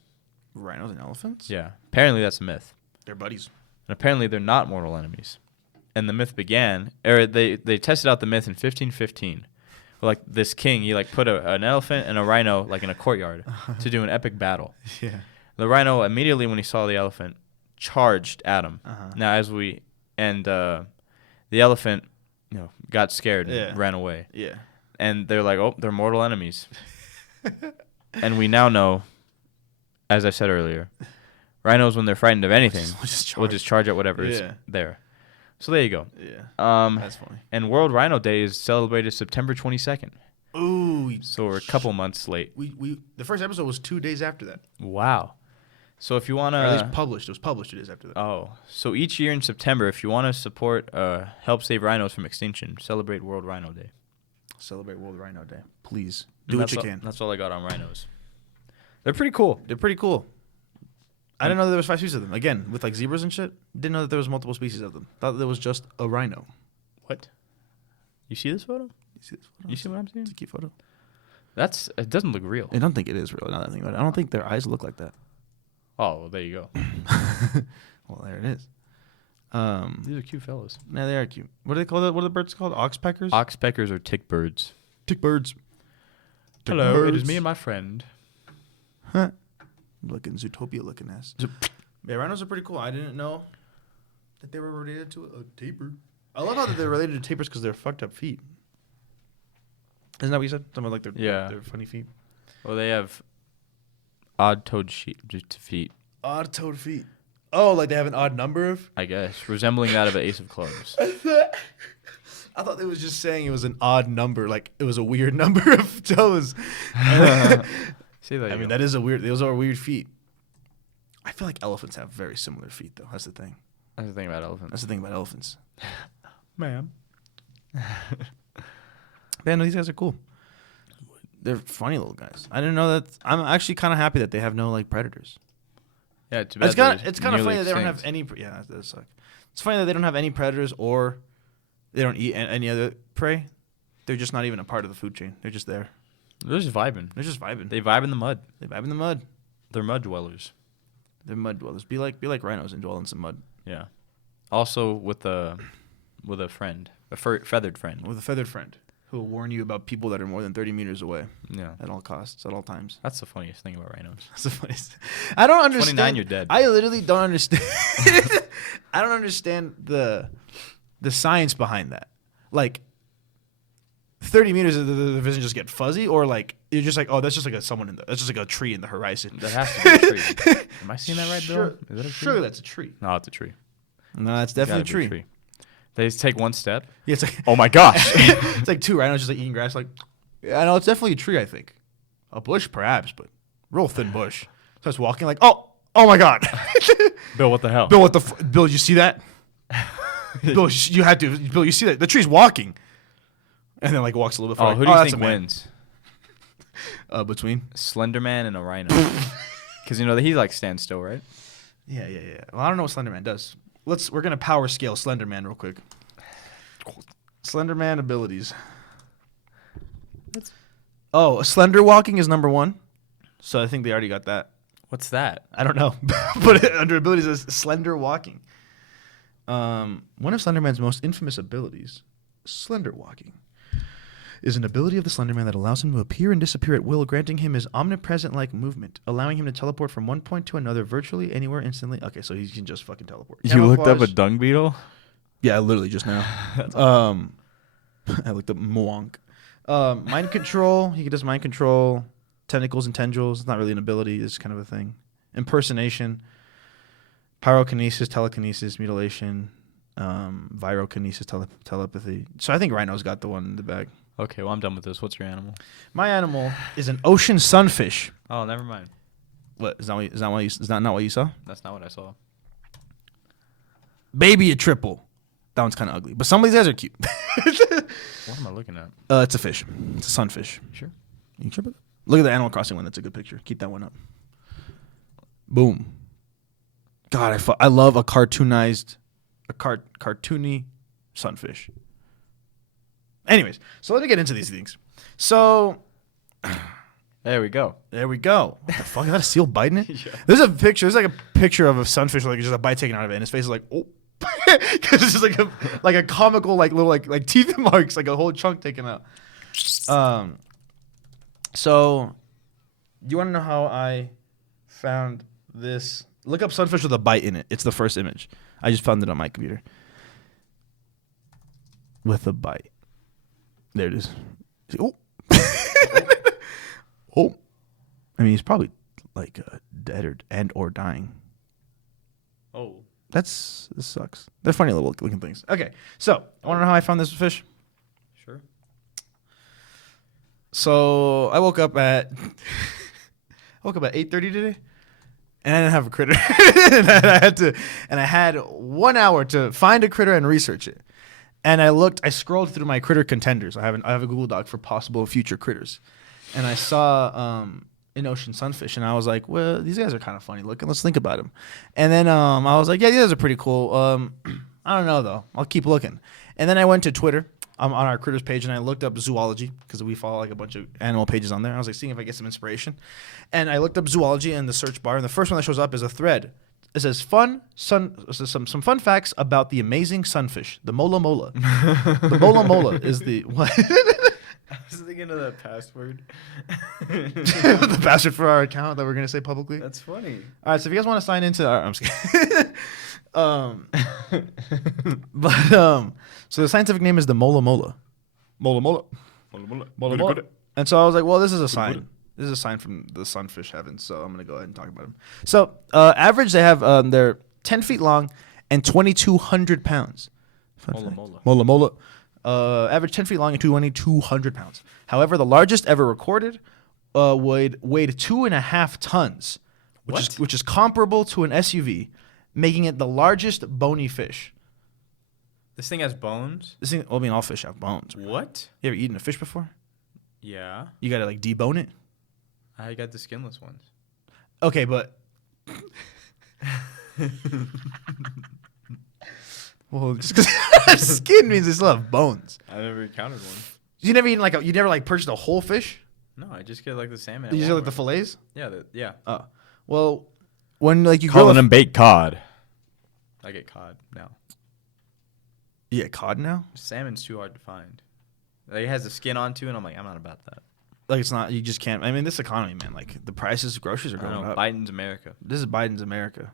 Rhinos and elephants? Yeah. Apparently that's a myth. They're buddies. And apparently they're not mortal enemies. And the myth began, or they tested out the myth in 1515. Like this king, he like put an elephant and a rhino like in a courtyard to do an epic battle. Yeah. The rhino immediately when he saw the elephant charged at him. Now the elephant, got scared and ran away. Yeah. And they're like, oh, they're mortal enemies. And we now know, as I said earlier, rhinos when they're frightened of anything will just charge at whatever is there. So there you go. Yeah. That's funny. And World Rhino Day is celebrated September 22nd. Ooh. So we're a couple months late. The first episode was 2 days after that. Wow. So if you want to... Or at least published. It was published 2 days after that. Oh. So each year in September, if you want to support, help save rhinos from extinction, celebrate World Rhino Day. Celebrate World Rhino Day. Please. Do what you can. That's all I got on rhinos. They're pretty cool. I didn't know that there was 5 species of them. Again, with like zebras and shit, didn't know that there was multiple species of them. Thought that there was just a rhino. What? You see this photo? You see what I'm seeing? It's a cute photo. It doesn't look real. I don't think it is real. Now that I think about it, I don't think their eyes look like that. Oh, well, there you go. Well, there it is. These are cute fellas. Yeah, they are cute. What do they call that? What are the birds called? Oxpeckers? Oxpeckers are tick birds. Tick birds. Hello, it is me and my friend. Huh. Looking Zootopia looking ass. Yeah, rhinos are pretty cool. I didn't know that they were related to a tapir. I love how that they're related to tapirs because they're fucked up feet. Isn't that what you said? Something like their funny feet. Well, they have odd-toed feet. Odd-toed feet. Oh, like they have an odd number of? I guess. Resembling that of an ace of clubs. I thought they was just saying it was an odd number. Like it was a weird number of toes. See that? I mean, that is a weird. Those are weird feet. I feel like elephants have very similar feet, though. That's the thing. That's the thing about elephants. Ma'am. Man, these guys are cool. They're funny little guys. I didn't know that. I'm actually kind of happy that they have no like predators. Yeah, too bad. It's kind of funny that they don't have any. Yeah, that does suck. It's funny that they don't have any predators or they don't eat any other prey. They're just not even a part of the food chain. They're just there. They're just vibing. They vibe in the mud. They're mud dwellers. Be like rhinos and dwell in some mud. Yeah. Also with a friend, feathered friend. With a feathered friend who will warn you about people that are more than 30 meters away. Yeah. At all costs, at all times. That's the funniest thing about rhinos. That's the funniest. I don't understand. 29, you're dead. I literally don't understand. I don't understand the science behind that. Like 30 meters of the vision just get fuzzy, or like you're just like, oh, that's just like that's just like a tree in the horizon. That has to be a tree. Am I seeing that right, Bill? Is that a tree? Sure, that's a tree. No, it's a tree. No, that's definitely a tree. They just take one step. Yeah, it's like, oh my gosh. It's like 2 rhinos just like eating grass. Like, yeah, I know it's definitely a tree. I think a bush, perhaps, but real thin bush. Starts walking like, oh my god. Bill, what the hell? Bill, Bill, you see that? Bill, you had to. Bill, you see that? The tree's walking. And then like walks a little bit further. Oh, who do you think wins? Between Slender Man and a rhino. Because he like stands still, right? Yeah. Well, I don't know what Slender Man does. We're gonna power scale Slender Man real quick. Slender Man abilities. Slender walking is number 1. So I think they already got that. What's that? I don't know, but under abilities is slender walking. One of Slender Man's most infamous abilities, slender walking, is an ability of the Slender Man that allows him to appear and disappear at will, granting him his omnipresent-like movement, allowing him to teleport from one point to another virtually anywhere instantly. Okay, so he can just fucking teleport. You looked up a dung beetle? Yeah, literally just now. I looked up Mwonk. Mind control. He does mind control. Tentacles and tendrils. It's not really an ability. It's kind of a thing. Impersonation. Pyrokinesis, telekinesis, mutilation. Virokinesis, telepathy. So I think Rhino's got the one in the bag. Okay, well, I'm done with this. What's your animal? My animal is an ocean sunfish. Oh, never mind. What? Is that not what you saw? That's not what I saw. Baby a triple. That one's kind of ugly. But some of these guys are cute. What am I looking at? It's a fish. It's a sunfish. Sure. You sure about that? Look at the Animal Crossing one. That's a good picture. Keep that one up. Boom. God, I love a cartoony sunfish. Anyways, so let me get into these things. So There we go. What the fuck? Is that a seal biting it? Yeah. There's a picture. There's like a picture of a sunfish, like just a bite taken out of it, and his face is like, oh, because it's just like a comical like little like teeth marks, like a whole chunk taken out. So you want to know how I found this? Look up sunfish with a bite in it. It's the first image. I just found it on my computer. With a bite. There it is. Oh. Oh. I mean, he's probably like dead or dying. Oh. This sucks. They're funny little looking things. Okay, so I want to know how I found this fish. Sure. So I woke up at 8:30 today, and I didn't have a critter, and I had 1 hour to find a critter and research it. And I scrolled through my critter contenders. I have a Google Doc for possible future critters, and I saw an ocean sunfish, and I was like, well, these guys are kind of funny looking. Let's think about them. And then I was like, yeah, these guys are pretty cool. I don't know though. I'll keep looking. And then I went to Twitter on our critters page, and I looked up zoology because we follow like a bunch of animal pages on there. I was like seeing if I get some inspiration, and I looked up zoology in the search bar, and the first one that shows up is a thread. It says some fun facts about the amazing sunfish, the Moola Moola. The Moola Moola is the what? I was thinking of that password. The password for our account that we're gonna say publicly. That's funny. All right, so if you guys want to sign into our, I'm just kidding. So the scientific name is the Moola Moola. Moola Moola. Moola Moola. And so I was like, well, this is a sign. This is a sign from the sunfish heavens, so I'm gonna go ahead and talk about them. So average, they have they're 10 feet long and 2,200 pounds. Moola Moola. Moola Moola. Average 10 feet long and 2,200 pounds. However, the largest ever recorded weighed 2.5 tons, which is comparable to an SUV, making it the largest bony fish. This thing has bones? I mean, all fish have bones. What? You ever eaten a fish before? Yeah. You gotta like debone it. I got the skinless ones. Okay, but well, just because skin means they still have bones. I never encountered one. You never eaten you never like purchased a whole fish? No, I just get like the salmon. Did you get like the fillets? Yeah, yeah. Oh, well, when like you Calling them baked cod. I get cod now. You get cod now? Salmon's too hard to find. Like, it has the skin on too, and I'm like, I'm not about that. Like it's not. You just can't. I mean, this economy, man. Like the prices, of groceries are going up. Biden's America. This is Biden's America.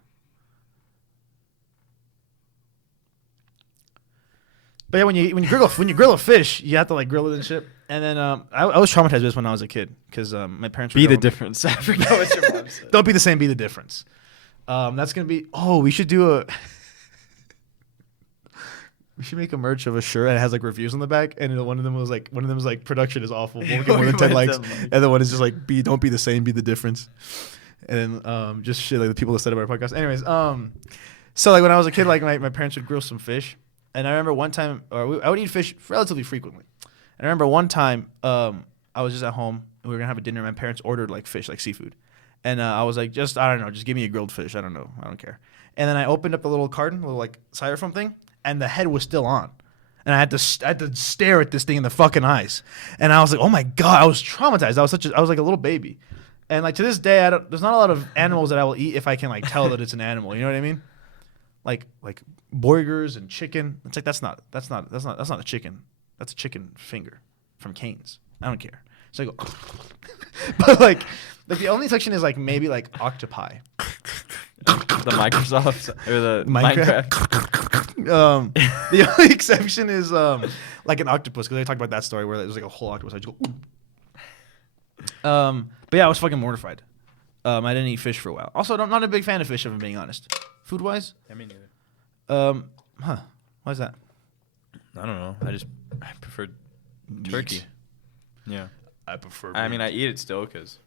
But yeah, when you grill a fish, you have to like grill it and shit. And then I was traumatized with this when I was a kid because my parents were Be the difference. I forgot what your mom said. Don't be the same. Be the difference. That's gonna be. Oh, we should do a. We should make a merch of a shirt that has like reviews on the back, and one of them was like production is awful. Won't get more than 10 likes, and the one is just like don't be the same, be the difference, and just shit like the people that said about our podcast. Anyways, so like when I was a kid, like my parents would grill some fish, and I remember one time, I would eat fish relatively frequently. And I remember one time, I was just at home and we were gonna have a dinner. My parents ordered like fish, like seafood, and I was like, I don't know, just give me a grilled fish. I don't know, I don't care. And then I opened up the little carton, little like styrofoam thing. And the head was still on, and I had to stare at this thing in the fucking eyes, and I was like, oh my god, I was traumatized. I was like a little baby, and like to this day, there's not a lot of animals that I will eat if I can like tell that it's an animal. You know what I mean? Like burgers and chicken. It's like that's not a chicken. That's a chicken finger from Cane's. I don't care. So I go, but like the only section is like maybe like octopi. The Microsoft or the Minecraft. The only exception is like an octopus, because I talked about that story where there's like a whole octopus. I just go. But yeah, I was fucking mortified. I didn't eat fish for a while. Also, I'm not a big fan of fish, if I'm being honest. Food wise. Yeah, me neither. Why is that? I don't know. I prefer turkey. Yeah. I prefer. I mean, I eat it still because.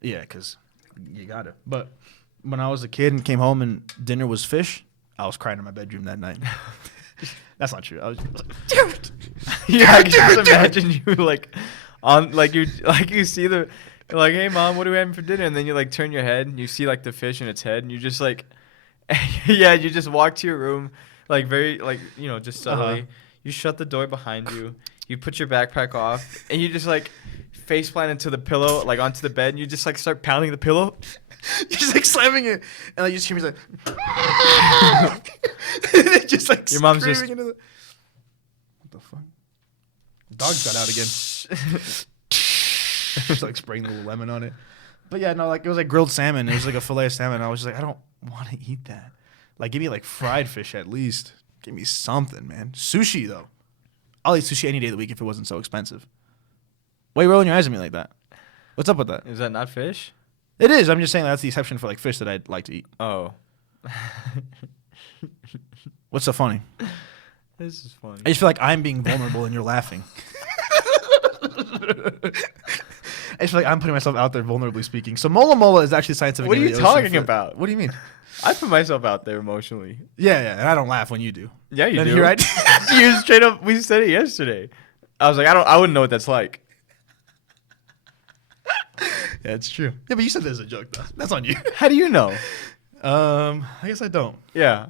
Yeah, because you gotta. But when I was a kid and came home and dinner was fish, I was crying in my bedroom that night. That's not true. I was just like, damn it. Yeah, I can just imagine you like on like you see the like, hey mom, what are we having for dinner? And then you like turn your head and you see like the fish in its head and you just like yeah, you just walk to your room like very like just subtly. You shut the door behind you. You put your backpack off and you just like face plant into the pillow, like onto the bed, and you just like start pounding the pillow. You're just like slamming it, and like you just hear me like, just like your mom's just. into the... What the fuck? The dog's got out again. Just like spraying a little lemon on it. But yeah, no, like it was like grilled salmon. It was like a fillet of salmon. I was just like, I don't want to eat that. Like, give me like fried fish at least. Give me something, man. Sushi though. I'll eat sushi any day of the week if it wasn't so expensive. Why are you rolling your eyes at me like that? What's up with that? Is that not fish? It is. I'm just saying that's the exception for like fish that I'd like to eat. Oh. What's so funny? This is funny. I just feel like I'm being vulnerable and you're laughing. I just feel like I'm putting myself out there, vulnerably speaking. So Moola is actually scientific. What are you talking about? What do you mean? I put myself out there emotionally. Yeah, and I don't laugh when you do. Yeah, you then do. Here I You straight up. We said it yesterday. I was like, I wouldn't know what that's like. Yeah, it's true. Yeah, but you said there's a joke though. That's on you. How do you know? I guess I don't. Yeah.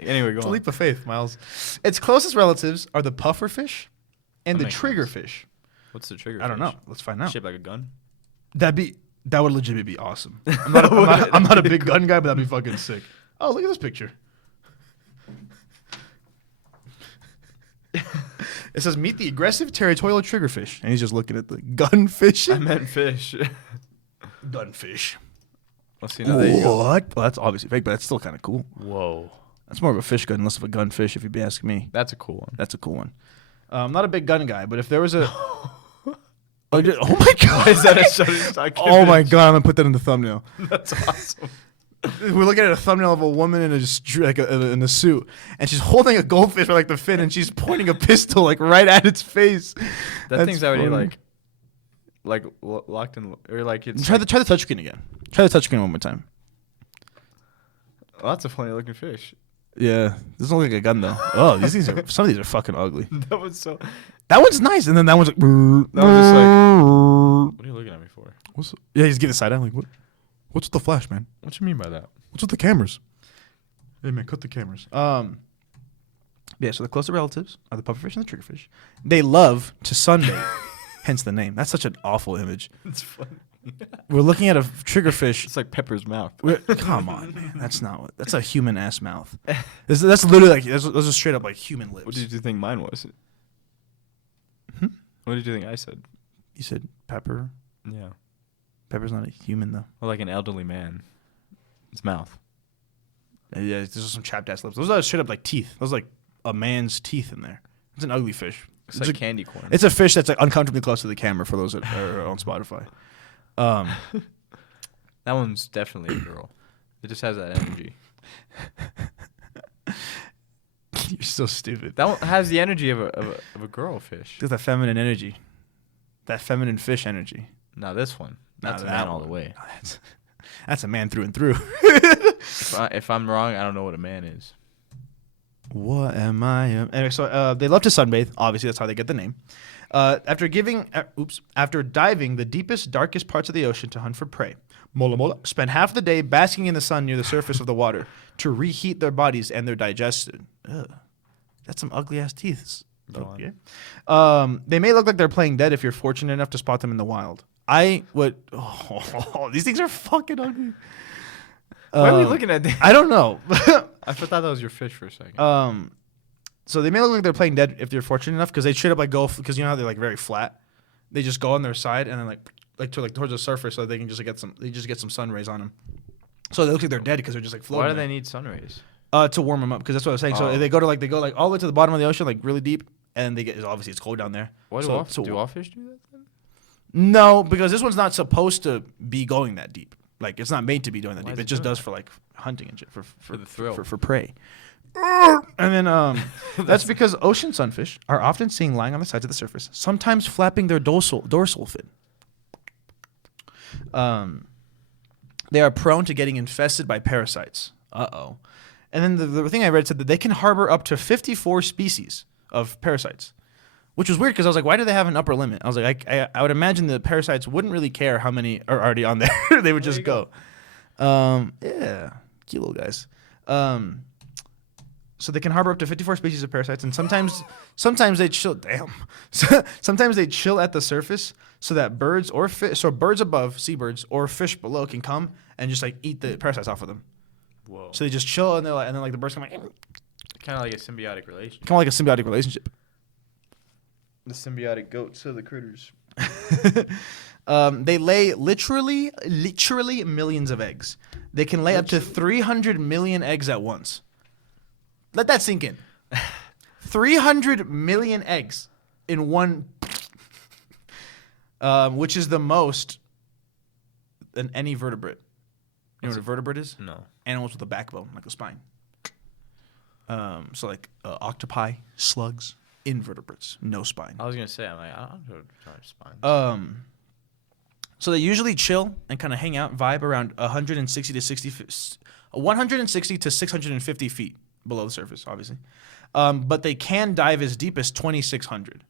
Anyway, go It's a on. leap of faith, Miles. Its closest relatives are the puffer fish and That the makes trigger sense. fish. What's the trigger? I don't know. fish? Let's find out. Shaped like a gun. That would legitimately be awesome. I'm not a big gun guy, but that'd be fucking sick. Oh, look at this picture. It says meet the aggressive territorial triggerfish, and he's just looking at the gunfish. I meant fish. Gunfish. Let's see. Now, there you go. What? Well, that's obviously fake, but that's still kind of coll. Whoa. That's more of a fish gun, less of a gunfish, if you'd be asking me. That's a cool one. That's a cool one. I'm not a big gun guy, but if there was a... oh my god! Is that a Shutterstock Oh my image? god! I'm gonna put that in the thumbnail. That's awesome. We're looking at a thumbnail of a woman in a suit, and she's holding a goldfish by like the fin, and she's pointing a pistol like right at its face. That That's thing's already funny. locked in, or like it's. Try the touchscreen again. Try the touchscreen one more time. Oh, that's a funny looking fish. Yeah, this doesn't look like a gun though. Oh, some of these are fucking ugly. That was so. That one's nice, and then that one's like. That was just like. What are you looking at me for? Yeah, he's getting side eye. Like what? What's with the flash, man? What you mean by that? What's with the cameras? Hey man, cut the cameras. Yeah. So the closer relatives are the pufferfish and the triggerfish. They love to sunbathe, hence the name. That's such an awful image. It's funny. We're looking at a triggerfish. It's like Pepper's mouth. Come on, man. That's not what. That's a human ass mouth. That's literally like those are straight up like human lips. What did you think mine was? What did you think I said? You said pepper. Yeah. Pepper's not a human though. Or like an elderly man. His mouth. Yeah, there's some chapped ass lips. Those are straight up like teeth. Those are like a man's teeth in there. It's an ugly fish. It's like candy corn. It's a fish that's like uncomfortably close to the camera for those that are on Spotify. That one's definitely a girl. It just has that energy. You're so stupid. That one has the energy of a girl fish. There's that feminine energy. That feminine fish energy. Now this one. That's a that man all one. the way. That's a man through and through. If I'm wrong, I don't know what a man is. What am I? Anyway, so they love to sunbathe. Obviously, that's how they get the name. After diving the deepest, darkest parts of the ocean to hunt for prey, Moola spend half the day basking in the sun near the surface of the water to reheat their bodies and their digestion. Ugh. That's some ugly ass teeth. Okay. They may look like they're playing dead if you're fortunate enough to spot them in the wild. I would. Oh, these things are fucking ugly. Why are we looking at this? I don't know. I thought that was your fish for a second. So they may look like they're playing dead if they're fortunate enough, because they straight up like go, because you know how they're like very flat. They just go on their side and then towards the surface, so they can just get some sun rays on them. So they look like they're dead because they're just like floating. Why do they need sun rays? To warm them up, because that's what I was saying. So they go all the way to the bottom of the ocean, like really deep, and they get obviously it's cold down there. Why do all fish do that then? No, because this one's not supposed to be going that deep. Like it's not made to be going that deep. It just does for like hunting and shit for the thrill for prey. And then that's because ocean sunfish are often seen lying on the sides of the surface, sometimes flapping their dorsal fin. They are prone to getting infested by parasites. And then the thing I read said that they can harbor up to 54 species of parasites, which was weird because I was like, why do they have an upper limit? I was like, I would imagine the parasites wouldn't really care how many are already on there. They would just go. Yeah, cute little guys. So they can harbor up to 54 species of parasites, and sometimes they chill. Damn. Sometimes they chill at the surface so that birds or fish, so birds above, seabirds, or fish below can come and just like eat the parasites off of them. Whoa. So they just chill and then like the birds come like Kind of like a symbiotic relationship. kind of like a symbiotic relationship. The symbiotic goats of the critters. They lay literally millions of eggs. They can lay up to 300 million eggs at once. Let that sink in. 300 million eggs in one, which is the most than any vertebrate. You know what a vertebrate is? No. Animals with a backbone, like a spine. So like octopi, slugs, invertebrates, no spine. I was gonna say, I'm like, I don't know spines. So they usually chill and kind of hang out, vibe around 160 to 650 feet below the surface, obviously. But they can dive as deep as 2,600.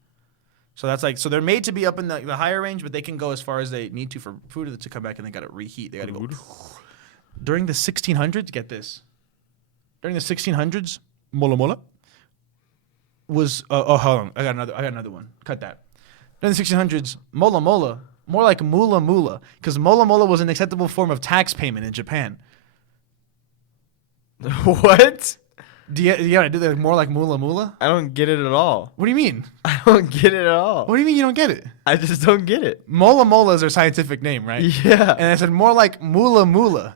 So that's like, so they're made to be up in the higher range, but they can go as far as they need to for food to come back, and they got to reheat. They got to go. During the 1600s, get this. During the 1600s, Moola was hold on, I got another one. Cut that. During the 1600s, Moola, more like Moola, because Moola was an acceptable form of tax payment in Japan. What? Do you gotta do that more like Moola? I don't get it at all. What do you mean? I don't get it at all. What do you mean you don't get it? I just don't get it. Moola is their scientific name, right? Yeah. And I said more like Moola,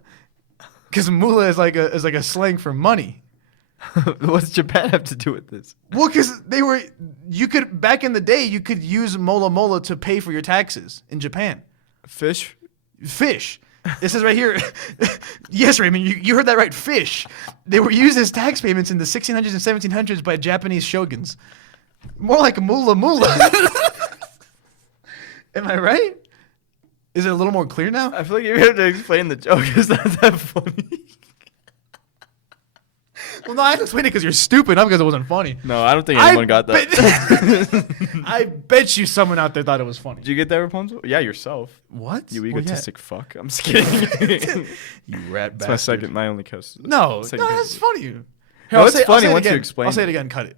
because Moola is like a slang for money. What's Japan have to do with this? Well, because back in the day, you could use Moola to pay for your taxes in Japan. Fish. It says right here. Yes, Raymond, you heard that right. Fish. They were used as tax payments in the 1600s and 1700s by Japanese shoguns. More like Moola. Am I right? Is it a little more clear now? I feel like you have to explain the joke. It's not that funny. Well, no, I have to explain it because you're stupid, not because it wasn't funny. No, I don't think anyone got that. I bet you someone out there thought it was funny. Did you get that, Rapunzel? Yeah, yourself. What? You egotistic fuck. I'm just kidding. You rat That's bastard. my only cuss. No, second that's funny. No, it's funny once you explain I'll say it. it again. Cut it.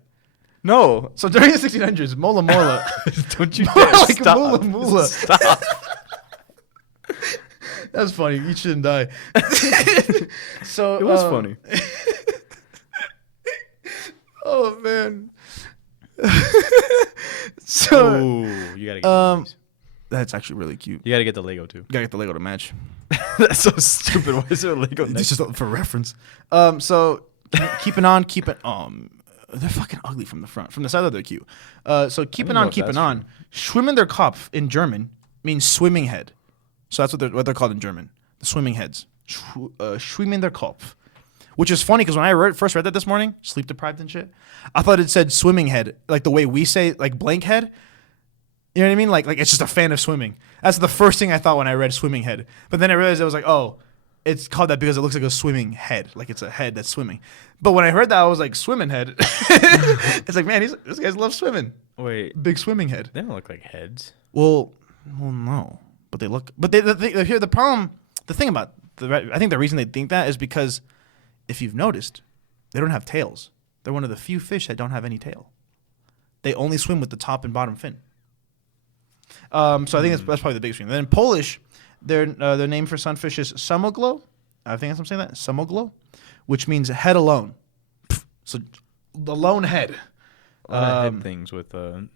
No. So during the 1600s, Moola. Don't you More dare like stop. Moola. Stop. That's funny. You shouldn't die. So It was funny. Oh man. So you gotta get that's actually really cute. you gotta get the Lego too. You gotta get the Lego to match. That's so stupid. Why is there a Lego It's next? just for reference. So keeping on. They're fucking ugly from the front. From the side, they're cute. So keeping know on, if keeping that's on. Schwimmen der Kopf in German means swimming head. So that's what they're called in German. The swimming heads. Schwimmen der Kopf. Which is funny because when I first read that this morning, sleep deprived and shit, I thought it said swimming head, like the way we say like blank head. You know what I mean? Like it's just a fan of swimming. That's the first thing I thought when I read swimming head. But then I realized I was like, oh, it's called that because it looks like a swimming head, like it's a head that's swimming. But when I heard that, I was like, swimming head. It's like, man, this guys love swimming. Wait, Big swimming head. they don't look like heads. Well, no, but they look. But the problem, the thing about I think the reason they think that is because if you've noticed, they don't have tails. They're one of the few fish that don't have any tail. They only swim with the top and bottom fin. So I think that's probably the biggest reason. Then in Polish, their name for sunfish is samoglo. I think I'm saying that samoglo, which means head alone. So the lone head. A lot of head things with the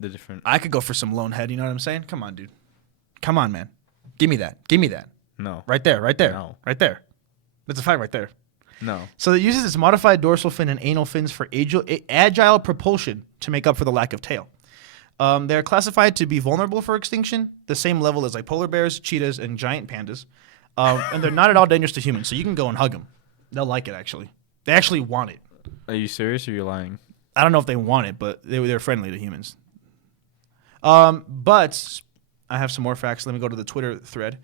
different. I could go for some lone head. You know what I'm saying? Come on, dude. Come on, man. Give me that. No. Right there. No. Right there. That's a fact right there. No. So it uses its modified dorsal fin and anal fins for agile propulsion to make up for the lack of tail. They're classified to be vulnerable for extinction, the same level as like polar bears, cheetahs, and giant pandas. And they're not at all dangerous to humans, so you can go and hug them. They'll like it, actually. They actually want it. Are you serious or are you lying? I don't know if they want it, but they're friendly to humans. But I have some more facts. Let me go to the Twitter thread.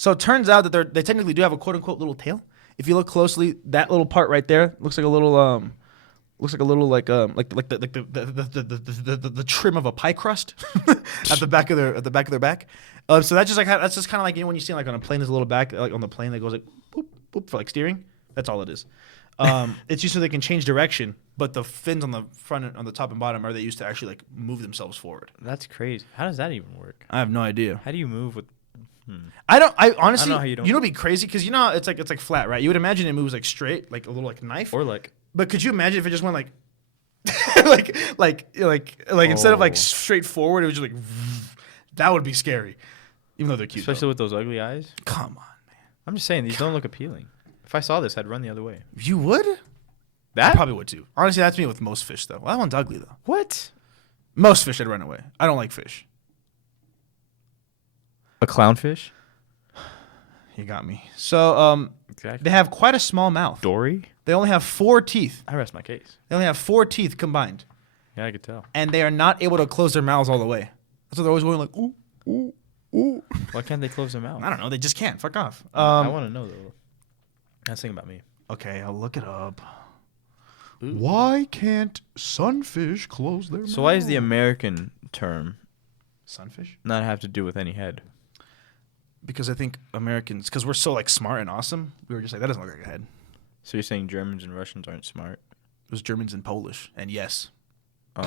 So it turns out that they technically do have a quote unquote little tail. If you look closely, that little part right there looks like a little like the trim of a pie crust at the back of their back. So that's just kind of like when you see like on a plane, there's a little back like on the plane that goes like boop boop for like steering. That's all it is. It's used so they can change direction, but the fins on the front, on the top and bottom, are they used to actually like move themselves forward? That's crazy. How does that even work? I have no idea. How do you move with? I honestly, know how you don't. You know, what'd be crazy because you know how it's like flat, right? You would imagine it moves like straight, like a little like knife, Or like. but could you imagine if it just went like, like instead of like straight forward, it was just like, that would be scary, even though they're cute. Especially with those ugly eyes. Come on, man. I'm just saying these don't look appealing. If I saw this, I'd run the other way. You would? That I probably would too. Honestly, that's me with most fish though. Well, that one's ugly though. what? Most fish I'd run away. I don't like fish. A clownfish? You got me. So Exactly. they have quite a small mouth. Dory? They only have 4 teeth. I rest my case. They only have 4 teeth combined, Yeah, I could tell. and they are not able to close their mouths all the way. That's why they're always going like ooh ooh ooh. Why can't they close their mouth? I don't know. They just can't. Fuck off. I want to know though. That's the thing about me. Okay, I'll look it up. Ooh. Why can't sunfish close their mouth? So why does the American term sunfish? not have to do with any head? Because I think Americans, because we're so like smart and awesome, we were just like, that doesn't look like a head. So you're saying Germans and Russians aren't smart? It was Germans and Polish, and yes. Oh,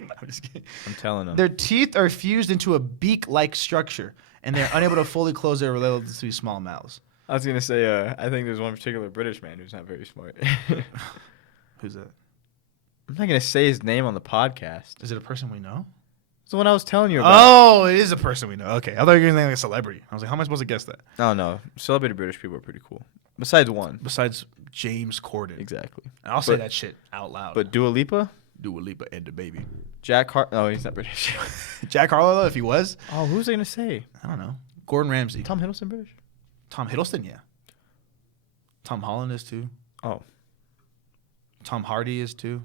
I'm just kidding. I'm telling them. Their teeth are fused into a beak-like structure, and they're unable to fully close their relatively small mouths. I was gonna say, I think there's one particular British man who's not very smart. Who's that? I'm not gonna say his name on the podcast. Is it a person we know? It's the one I was telling you about. Oh, it is a person we know. Okay, I thought you were going to like a celebrity. I was like, how am I supposed to guess that? Oh no, celebrated British people are pretty cool. Besides one. Besides James Corden. Exactly. And I'll say that shit out loud. But Dua Lipa, Dua Lipa and the baby. Jack Har. Oh, he's not British. Jack Harlow, if he was. Oh, who's I gonna say? I don't know. Gordon Ramsay. Tom Hiddleston British? Tom Hiddleston, yeah. Tom Holland is too. Oh, Tom Hardy is too.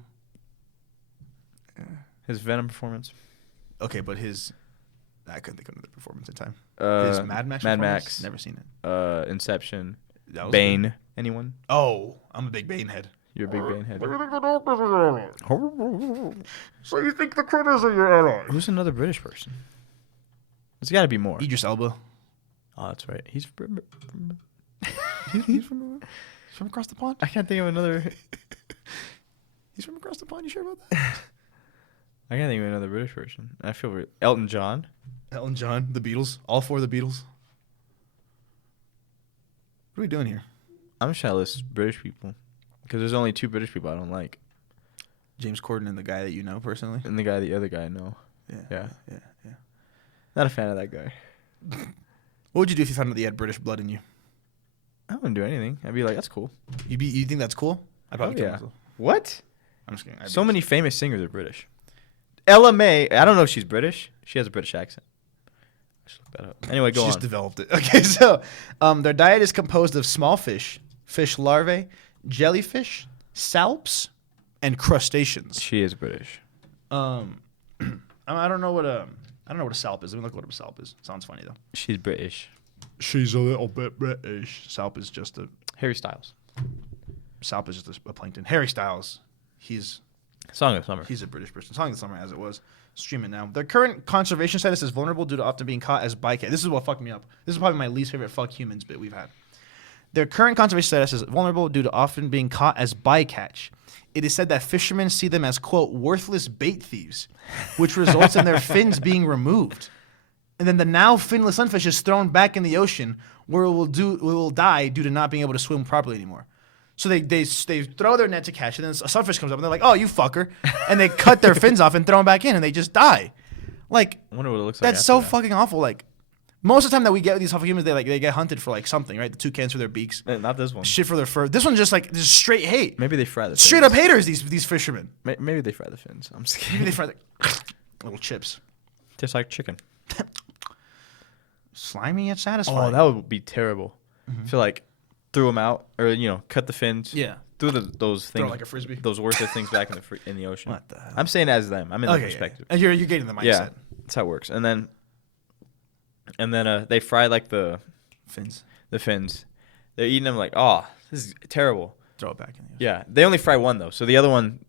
his Venom performance. Okay, but I couldn't think of another performance in time. His His Mad Max. Mad performance? Max. Never seen it. Inception. That was Bane. good. Anyone? Oh, I'm a big Bane head. You're a big Bane head. So you think the critters are your ally? Who's another British person? There's got to be more. Idris Elba. Oh, that's right. He's from He's from across the pond. I can't think of another. He's from across the pond. You sure about that? I can't think of another British person. I feel Elton John. Elton John, the Beatles, all 4 of the Beatles. What are we doing here? I'm just trying to list British people because there's only 2 British people I don't like, James Corden and the guy that you know personally. and the other guy I know. Yeah. Not a fan of that guy. What would you do if you found out that you had British blood in you? I wouldn't do anything. I'd be like, that's cool. You think that's cool? I'd probably kill yeah. myself. What? I'm just kidding. So many famous singers are British. Ella May. I don't know if she's British. She has a British accent. I should look that up. Anyway, go She on. just developed it. Okay, so their diet is composed of small fish, fish larvae, jellyfish, salps, and crustaceans. She is British. I don't know what a salp is. Let me look what a salp is. Sounds funny though. She's British. She's a little bit British. Salp is just a Harry plankton. Harry Styles, he's Song of Summer. a British person. Song of the summer as it was. Stream it now. Their current conservation status is vulnerable due to often being caught as bycatch. This is what fucked me up. This is probably my least favorite fuck humans bit we've had. Their current conservation status is vulnerable due to often being caught as bycatch. It is said that fishermen see them as, quote, worthless bait thieves, which results in their fins being removed. And then the now finless sunfish is thrown back in the ocean where it will die due to not being able to swim properly anymore. So they throw their net to catch, and then a sunfish comes up, and they're like, oh, you fucker. And they cut their fins off and throw them back in, and they just die. Like, I wonder what it looks like. that's so fucking awful. Like, most of the time that we get these awful humans, they get hunted for like something, right? The toucans for their beaks, Not this one. shit for their fur. This one's just like just straight hate. Maybe they fry the fins. Straight up haters. These fishermen. Maybe they fry the fins. I'm just Maybe kidding. they fry the little chips. Tastes like chicken. Slimy yet satisfying. Oh, that would be terrible. I feel like threw them out, or cut the fins. Yeah. Threw those things. Throw it like a frisbee. Those worthless things back in the ocean. What the hell? I'm saying as them. I'm in the perspective. And you're getting the mindset. Yeah, that's how it works. And then they fry like the Fins. The fins. They're eating them like, oh, this is terrible. Throw it back in the ocean. Yeah, they only fry one though. So the other one.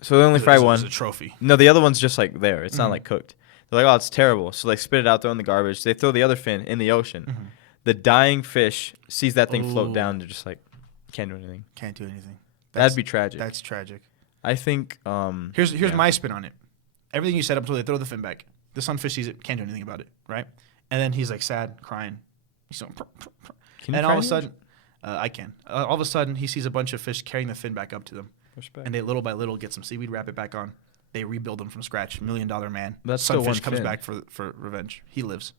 So they only fry one. It's a trophy. No, the other one's just like there. It's not like cooked. They're like, oh, it's terrible. So they spit it out, throw it in the garbage. They throw the other fin in the ocean. Mm-hmm. The dying fish sees that thing float down. They're just like, can't do anything. Can't do anything. That'd be tragic. That's tragic. I think. Here's my spin on it. Everything you said up until they throw the fin back. The sunfish sees it, can't do anything about it, right? And then he's like sad, crying. He's going, and all of a sudden, I can. All of a sudden, he sees a bunch of fish carrying the fin back up to them. Respect. And they little by little get some seaweed, wrap it back on. They rebuild them from scratch. $1 Million Man. That's still sunfish one comes fin. back for revenge. He lives.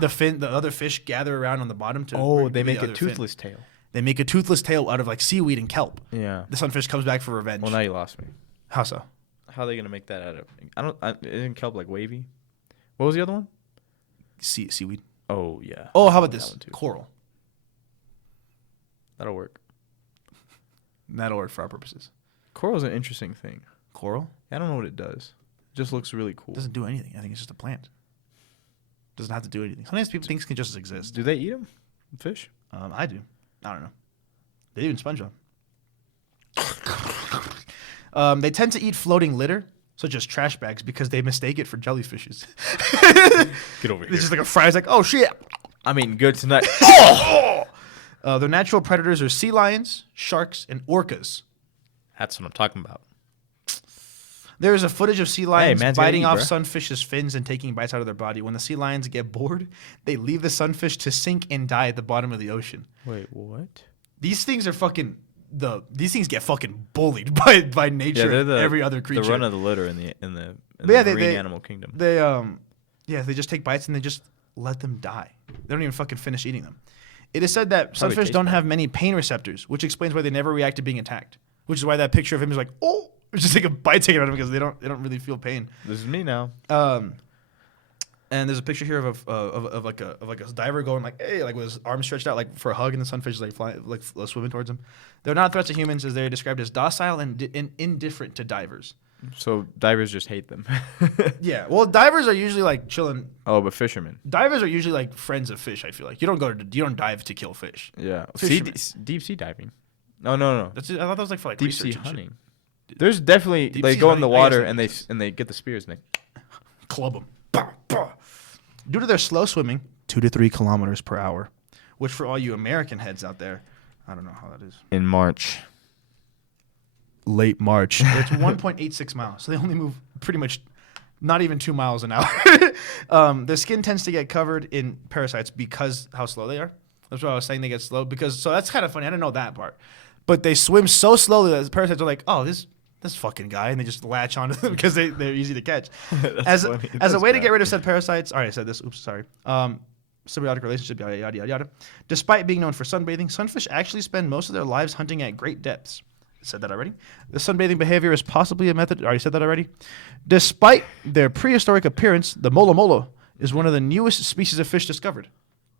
The other fish gather around on the bottom to. They make the a other toothless fin. tail. They make a toothless tail out of like seaweed and kelp. Yeah. The sunfish comes back for revenge. Well, now you lost me. How so? How are they gonna make that out of? Isn't kelp like wavy? What was the other one? Seaweed. Oh yeah. Oh, how about That this? one, too. Coral. That'll work. That'll work for our purposes. Coral's an interesting thing. Coral I don't know what it does. It just looks really cool. doesn't do anything. I think it's just a plant. Doesn't have to do anything. Sometimes people things can just exist. Do they eat them? Fish? I do. I don't know. They even SpongeBob. They tend to eat floating litter, such as trash bags, because they mistake it for jellyfishes. Get over It's just like a fry. It's like, oh shit. I'm eating good tonight. Their natural predators are sea lions, sharks, and orcas. That's what I'm talking about. There is a footage of sea lions man's gotta biting eat, off bruh. sunfish's fins and taking bites out of their body. When the sea lions get bored, they leave the sunfish to sink and die at the bottom of the ocean. Wait, what? These things are fucking these things get fucking bullied by nature. Yeah, they're and the every other creature. The run of the litter in the Yeah, marine animal kingdom. They they just take bites and they just let them die. They don't even fucking finish eating them. It is said that Probably sunfish taste don't bad. have many pain receptors, which explains why they never react to being attacked. Which is why that picture of him is like, oh, it's just like a bite taken out of him because they don't really feel pain. This is me now. And there's a picture here of like a diver going like, hey, like with his arms stretched out like for a hug, and the sunfish is like flying, like swimming towards him. They're not threats to humans, as they're described as docile and indifferent to divers. So divers just hate them. Yeah, well, divers are usually like chilling. Oh, but fishermen. Divers are usually like friends of fish. I feel like you don't dive to kill fish. Yeah. Fishermen. Deep sea diving. No. That's I thought that was like for like Deep research sea and shit. hunting. There's definitely Deep they sea go in the hunting, I guess water that and makes they get the spears and they Club them. Bah, bah. Due to their slow swimming, 2 to 3 kilometers per hour, which for all you American heads out there, I don't know how that is. in March. Late March. It's 1.86 miles, so they only move pretty much not even 2 miles an hour. Their skin tends to get covered in parasites because how slow they are. That's what I was saying. They get slow so that's kind of funny. I didn't know that part, but they swim so slowly that the parasites are like, oh, this fucking guy, and they just latch onto them because they're easy to catch. As funny. a That's way to bad. get rid of said parasites. All right, I said this. Oops, sorry. Symbiotic relationship, yada yada yada yada. Despite being known for sunbathing, sunfish actually spend most of their lives hunting at great depths. Said that already. The sunbathing behavior is possibly a method. I already said that already. Despite their prehistoric appearance, the Moola is one of the newest species of fish discovered.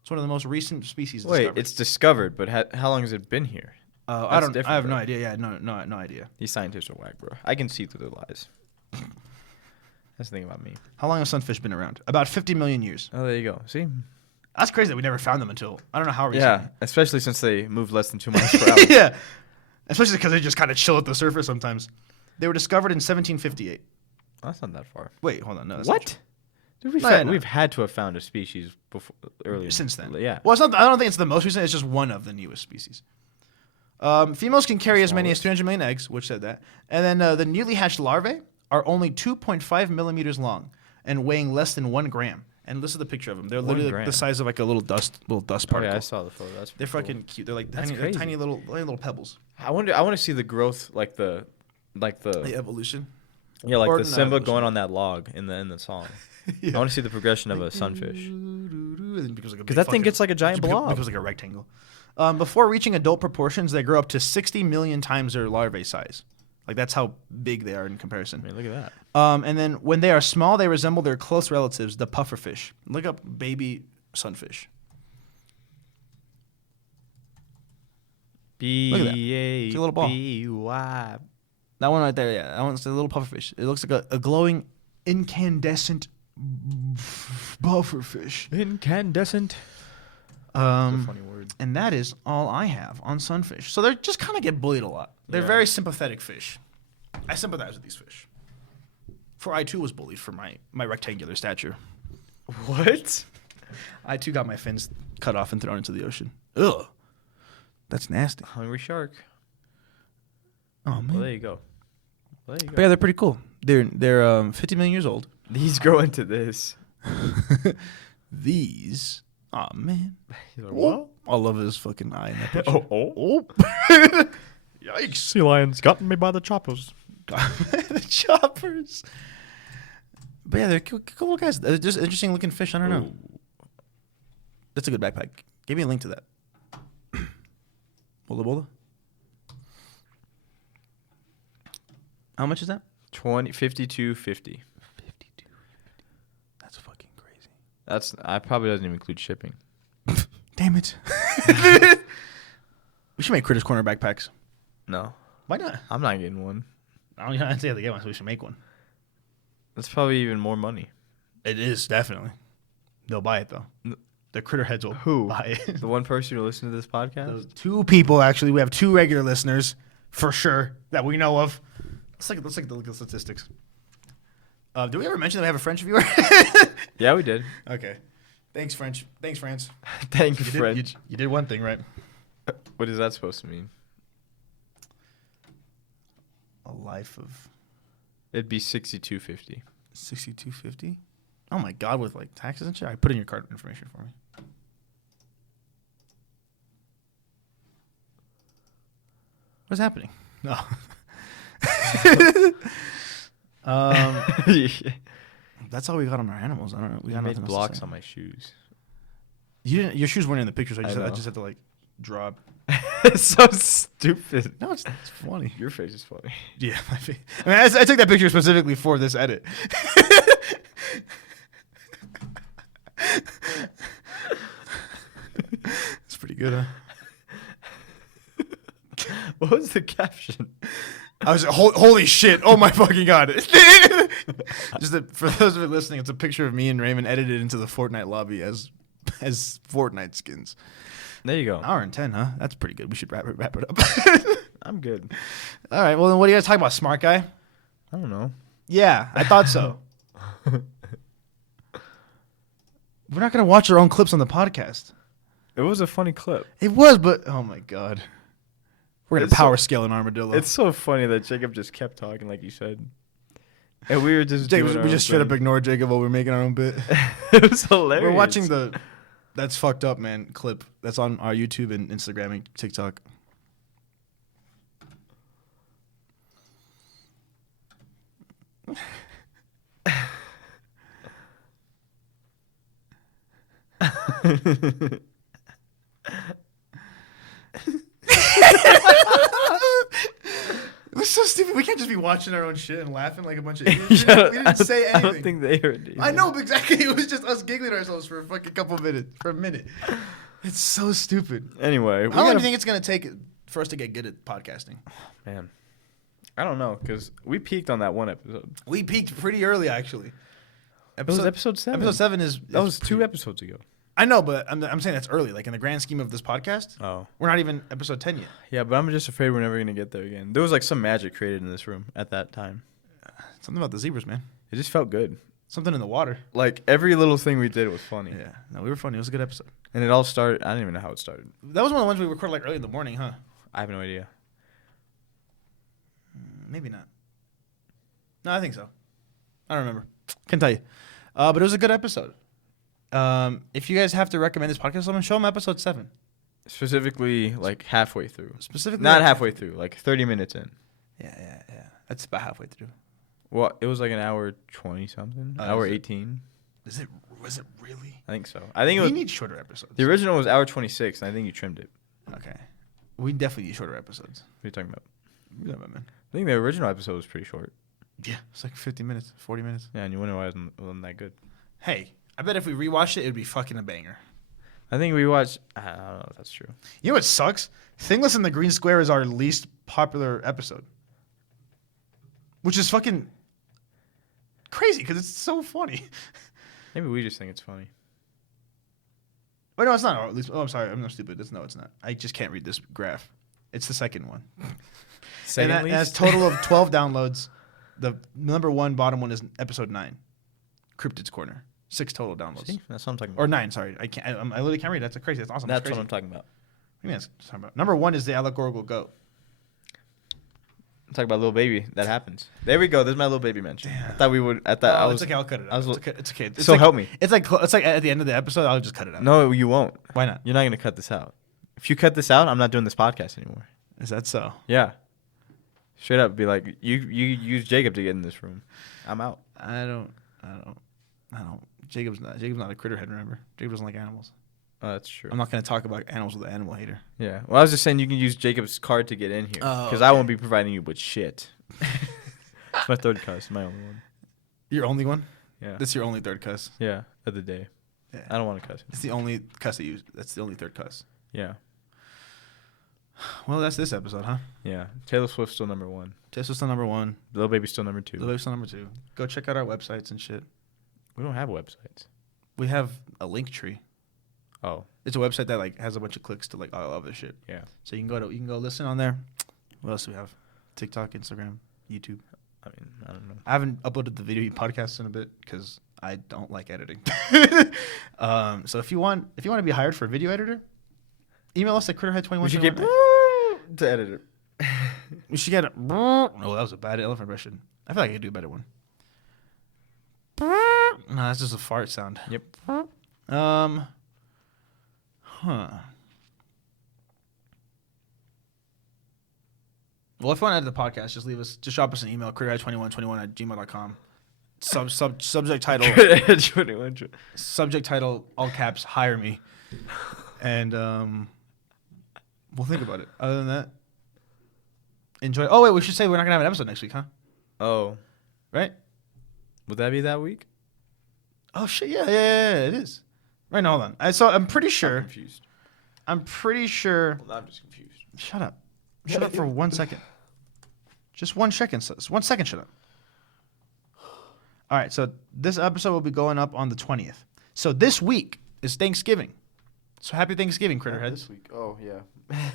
It's one of the most recent species Wait, discovered. it's discovered, but how long has it been here? I don't. different, I have bro. no idea. Yeah, no idea. These scientists are whack, bro. I can see through their lies. That's the thing about me. How long has sunfish been around? About 50 million years. Oh, there you go. See? That's crazy that we never found them until I don't know how recently. Yeah, especially since they move less than 2 miles per hour. Yeah, especially because they just kind of chill at the surface sometimes. They were discovered in 1758. That's not that far. Wait, hold on. No, that's not What? Dude, No, yeah, no. we've had to have found a species before earlier. true. Since then? Yeah. Well, it's not. I don't think it's the most recent. It's just one of the newest species. Females can carry as many as 300 million eggs, which said that, and then the newly hatched larvae are only 2.5 millimeters long and weighing less than 1 gram. And this is the picture of them. They're 1 literally like gram. the size of like a little dust Oh, particle. yeah, I saw the photo. That's They're cool. fucking cute. They're like That's tiny, crazy. tiny little pebbles. I want to see the growth, like the The evolution. yeah, like or the not Simba evolution. going on that log in the song. Yeah. I want to see the progression of a sunfish. Because that thing gets like a giant blob. Becomes like a rectangle. Before reaching adult proportions, they grow up to 60 million times their larvae size. Like that's how big they are in I comparison. mean, look at that. And then when they are small, they resemble their close relatives, the pufferfish. Look up baby sunfish. Look at that. It's a little ball. B-A-B-Y. That one right there, yeah. That one's a little pufferfish. It looks like a glowing, incandescent pufferfish. Incandescent. That's a funny word. And that is all I have on sunfish. So they just kind of get bullied a lot. They're very sympathetic fish. I sympathize with these fish. For I too was bullied for my rectangular stature. What? I too got my fins cut off and thrown into the ocean. Ugh. That's nasty. Hungry shark. Oh man. Well, there you go. But yeah, they're pretty cool. They're 50 million years old. These grow into this. These. Oh man. He's like, what? I love his fucking eye in that picture. Oh. Yikes. Sea lions got me by the choppers. The choppers. But yeah, they're cool guys. They're just interesting looking fish. I don't know. That's a good backpack. Give me a link to that. Bola. How much is that? 52.50. 52. That's fucking crazy. I probably doesn't even include shipping. Damn it. We should make Critters Corner backpacks. No. Why not? I'm not getting one. I don't have to get one, so we should make one. That's probably even more money. It is, definitely. They'll buy it, though. The critter heads will buy it. The one person who listens to this podcast? Those 2 people, actually. We have 2 regular listeners, for sure, that we know of. Let's look at the statistics. Did we ever mention that we have a French viewer? Yeah, we did. Okay. Thanks, French. Thanks, France. Thank you, You French. you did one thing right. What is that supposed to mean? A life of It'd be 62.50. 62.50. Oh my God! With like taxes and shit, I put in your card information for me. What's happening? No. That's all we got on our animals. I don't know. We got made nothing else to blocks say. on my shoes. You didn't. Your shoes weren't in the picture, so I know. just had to like drop. It's so stupid. No, it's funny. Your face is funny. Yeah, my face. I mean, I took that picture specifically for this edit. It's pretty good, huh? What was the caption? I was holy shit! Oh my fucking God! For those of you listening, it's a picture of me and Raymond edited into the Fortnite lobby as Fortnite skins. There you go. 1:10, huh? That's pretty good. We should wrap it up. I'm good. All right. Well, then what do you guys talk about, smart guy? I don't know. Yeah, I thought so. We're not gonna watch our own clips on the podcast. It was a funny clip. It was, but oh my God, we're gonna It's power scale an armadillo. It's so funny that Jacob just kept talking like you said. And we were just Jacob, doing our we own just straight up thing. ignored Jacob while we were making our own bit. It was hilarious. We're watching the "That's Fucked Up, Man" clip that's on our YouTube and Instagram and TikTok. It was so stupid. We can't just be watching our own shit and laughing like a bunch of idiots. We didn't say anything. I don't think they heard it. I know, but exactly. It was just us giggling ourselves for a fucking for a minute. It's so stupid. Anyway, How long do you think it's going to take for us to get good at podcasting? Man, I don't know, because we peaked on that one episode. We peaked pretty early, actually. It was episode 7. Episode 7 is... That was 2 episodes ago. I know, but I'm saying that's early. Like, in the grand scheme of this podcast, Oh. we're not even episode 10 yet. Yeah, but I'm just afraid we're never going to get there again. There was like some magic created in this room at that time. Something about the zebras, man. It just felt good. Something in the water. Like, every little thing we did was funny. Yeah. No, we were funny. It was a good episode. And it all started... I don't even know how it started. That was one of the ones we recorded, like, early in the morning, huh? I have no idea. Maybe not. No, I think so. I don't remember. Can't tell you. But it was a good episode. If you guys have to recommend this podcast to someone, show them episode 7. Specifically, like, halfway through. Specifically, Not like, halfway through, like 30 minutes in. Yeah. That's about halfway through. Well, it was like an hour 20 something. Oh, hour is it? 18. Was it really? I think so. I think it We was need shorter episodes. the original was hour 26, and I think you trimmed it. Okay. We definitely need shorter episodes. What are you talking about? Yeah, man. I think the original episode was pretty short. Yeah. It's like 50 minutes, 40 minutes. Yeah, and you wonder why it wasn't that good. Hey, I bet if we rewatched it, it would be fucking a banger. I think we watched. I don't know if that's true. You know what sucks? Thingless in the Green Square is our least popular episode. Which is fucking crazy because it's so funny. Maybe we just think it's funny. Wait, no, it's not. Or at least, I'm sorry. I'm not stupid. It's not. I just can't read this graph. It's the second one. Second and that has least? total of 12 downloads. The number one bottom one is episode 9, Cryptid's Corner. 6 total downloads. See? That's what I'm talking about. Or 9, sorry. I can't. I literally can't read. That's crazy. That's awesome. That's crazy. what I'm talking about. What do you mean that's what I'm talking about? Number 1 is the allegorical goat. I'm talking about little baby. That happens. There we go. There's my little baby mention. Damn. I thought we would. I thought I was. It's okay. I'll cut it out. I was It's okay. It's So like, help me. It's like at the end of the episode. I'll just cut it out. No, you won't. Why not? You're not gonna cut this out. If you cut this out, I'm not doing this podcast anymore. Is that so? Yeah. Straight up, be like, you use Jacob to get in this room. I'm out. I don't. Jacob's not a critter head. Remember, Jacob doesn't like animals. Oh, that's true. I'm not going to talk about animals with an animal hater. Yeah. Well, I was just saying you can use Jacob's card to get in here Oh, because I won't be providing you with shit. It's my third cuss, my only one. Your only one? Yeah. That's your only third cuss. Yeah, of the day. Yeah. I don't want to cuss. It's the only cuss that you use. That's the only third cuss. Yeah. Well, that's this episode, huh? Yeah. Taylor Swift's still number 1. Just still number 1. Little Baby's still number 2. The Baby's still number 2. Go check out our websites and shit. We don't have websites. We have a link tree. Oh. It's a website that like has a bunch of clicks to like all other shit. Yeah. So you can go listen on there. What else do we have? TikTok, Instagram, YouTube. I mean, I don't know. I haven't uploaded the video podcast in a bit because I don't like editing. So if you want to be hired for a video editor, email us at critterhead21. We should get to edit it. We should get it. Oh, that was a bad elephant impression. I feel like I could do a better one. No, that's just a fart sound. Yep. Huh. Well, if you want to edit the podcast, just drop us an email, critterhead2121@gmail.com. Subject title, subject title, all caps, hire me. And we'll think about it. Other than that, enjoy. Oh, wait, we should say we're not going to have an episode next week, huh? Oh. Right? Would that be that week? Oh, shit, yeah, it is. Right, now, hold on. I'm pretty sure. I'm confused. I'm pretty sure. Well, I'm just confused. Shut up. Shut up for 1 second. Just 1 second. 1 second, shut up. All right, so this episode will be going up on the 20th. So this week is Thanksgiving. So happy Thanksgiving, Critterheads. This week. Oh, yeah.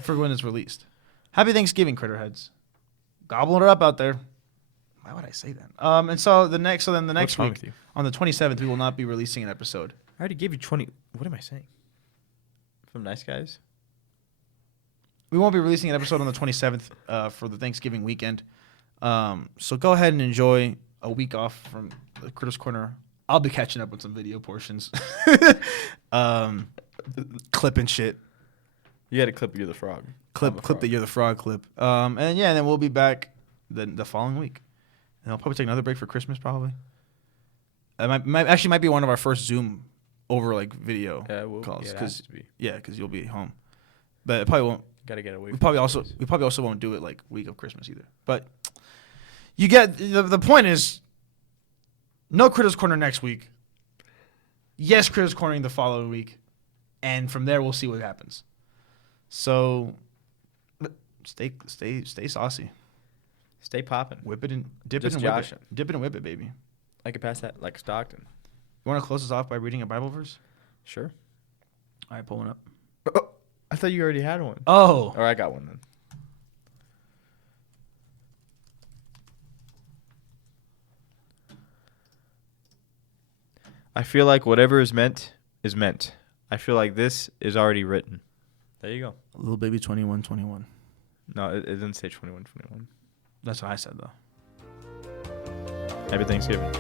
For when it's released. Happy Thanksgiving, Critterheads. Gobbling it up out there. Why would I say that? And so the next What's wrong week, with you? on the 27th, we will not be releasing an episode. I already gave you 20. What am I saying? From Nice Guys? We won't be releasing an episode on the 27th for the Thanksgiving weekend. So go ahead and enjoy a week off from the Critter's Corner. I'll be catching up with some video portions. Clip and shit. You had to clip You're the Frog. Clip the You're the Frog clip. And then we'll be back the following week. And I'll probably take another break for Christmas, probably. It might be one of our first Zoom over like video calls. Because you'll be home. But it probably won't. Gotta get away. We probably also won't do it like week of Christmas either. But you get the point is no Critter's Corner next week. Yes, Critter's Cornering the following week. And from there we'll see what happens. So stay saucy. Stay popping. Whip it and dip Just it and whip Josh. it. Dip it and whip it, baby. I could pass that like Stockton. You want to close us off by reading a Bible verse? Sure. All right, pull one up. Oh, I thought you already had one. Oh. Or I got one then. I feel like whatever is meant is meant. I feel like this is already written. There you go. Little baby 2121. No, it didn't say 21, 21. That's what I said though. Happy Thanksgiving.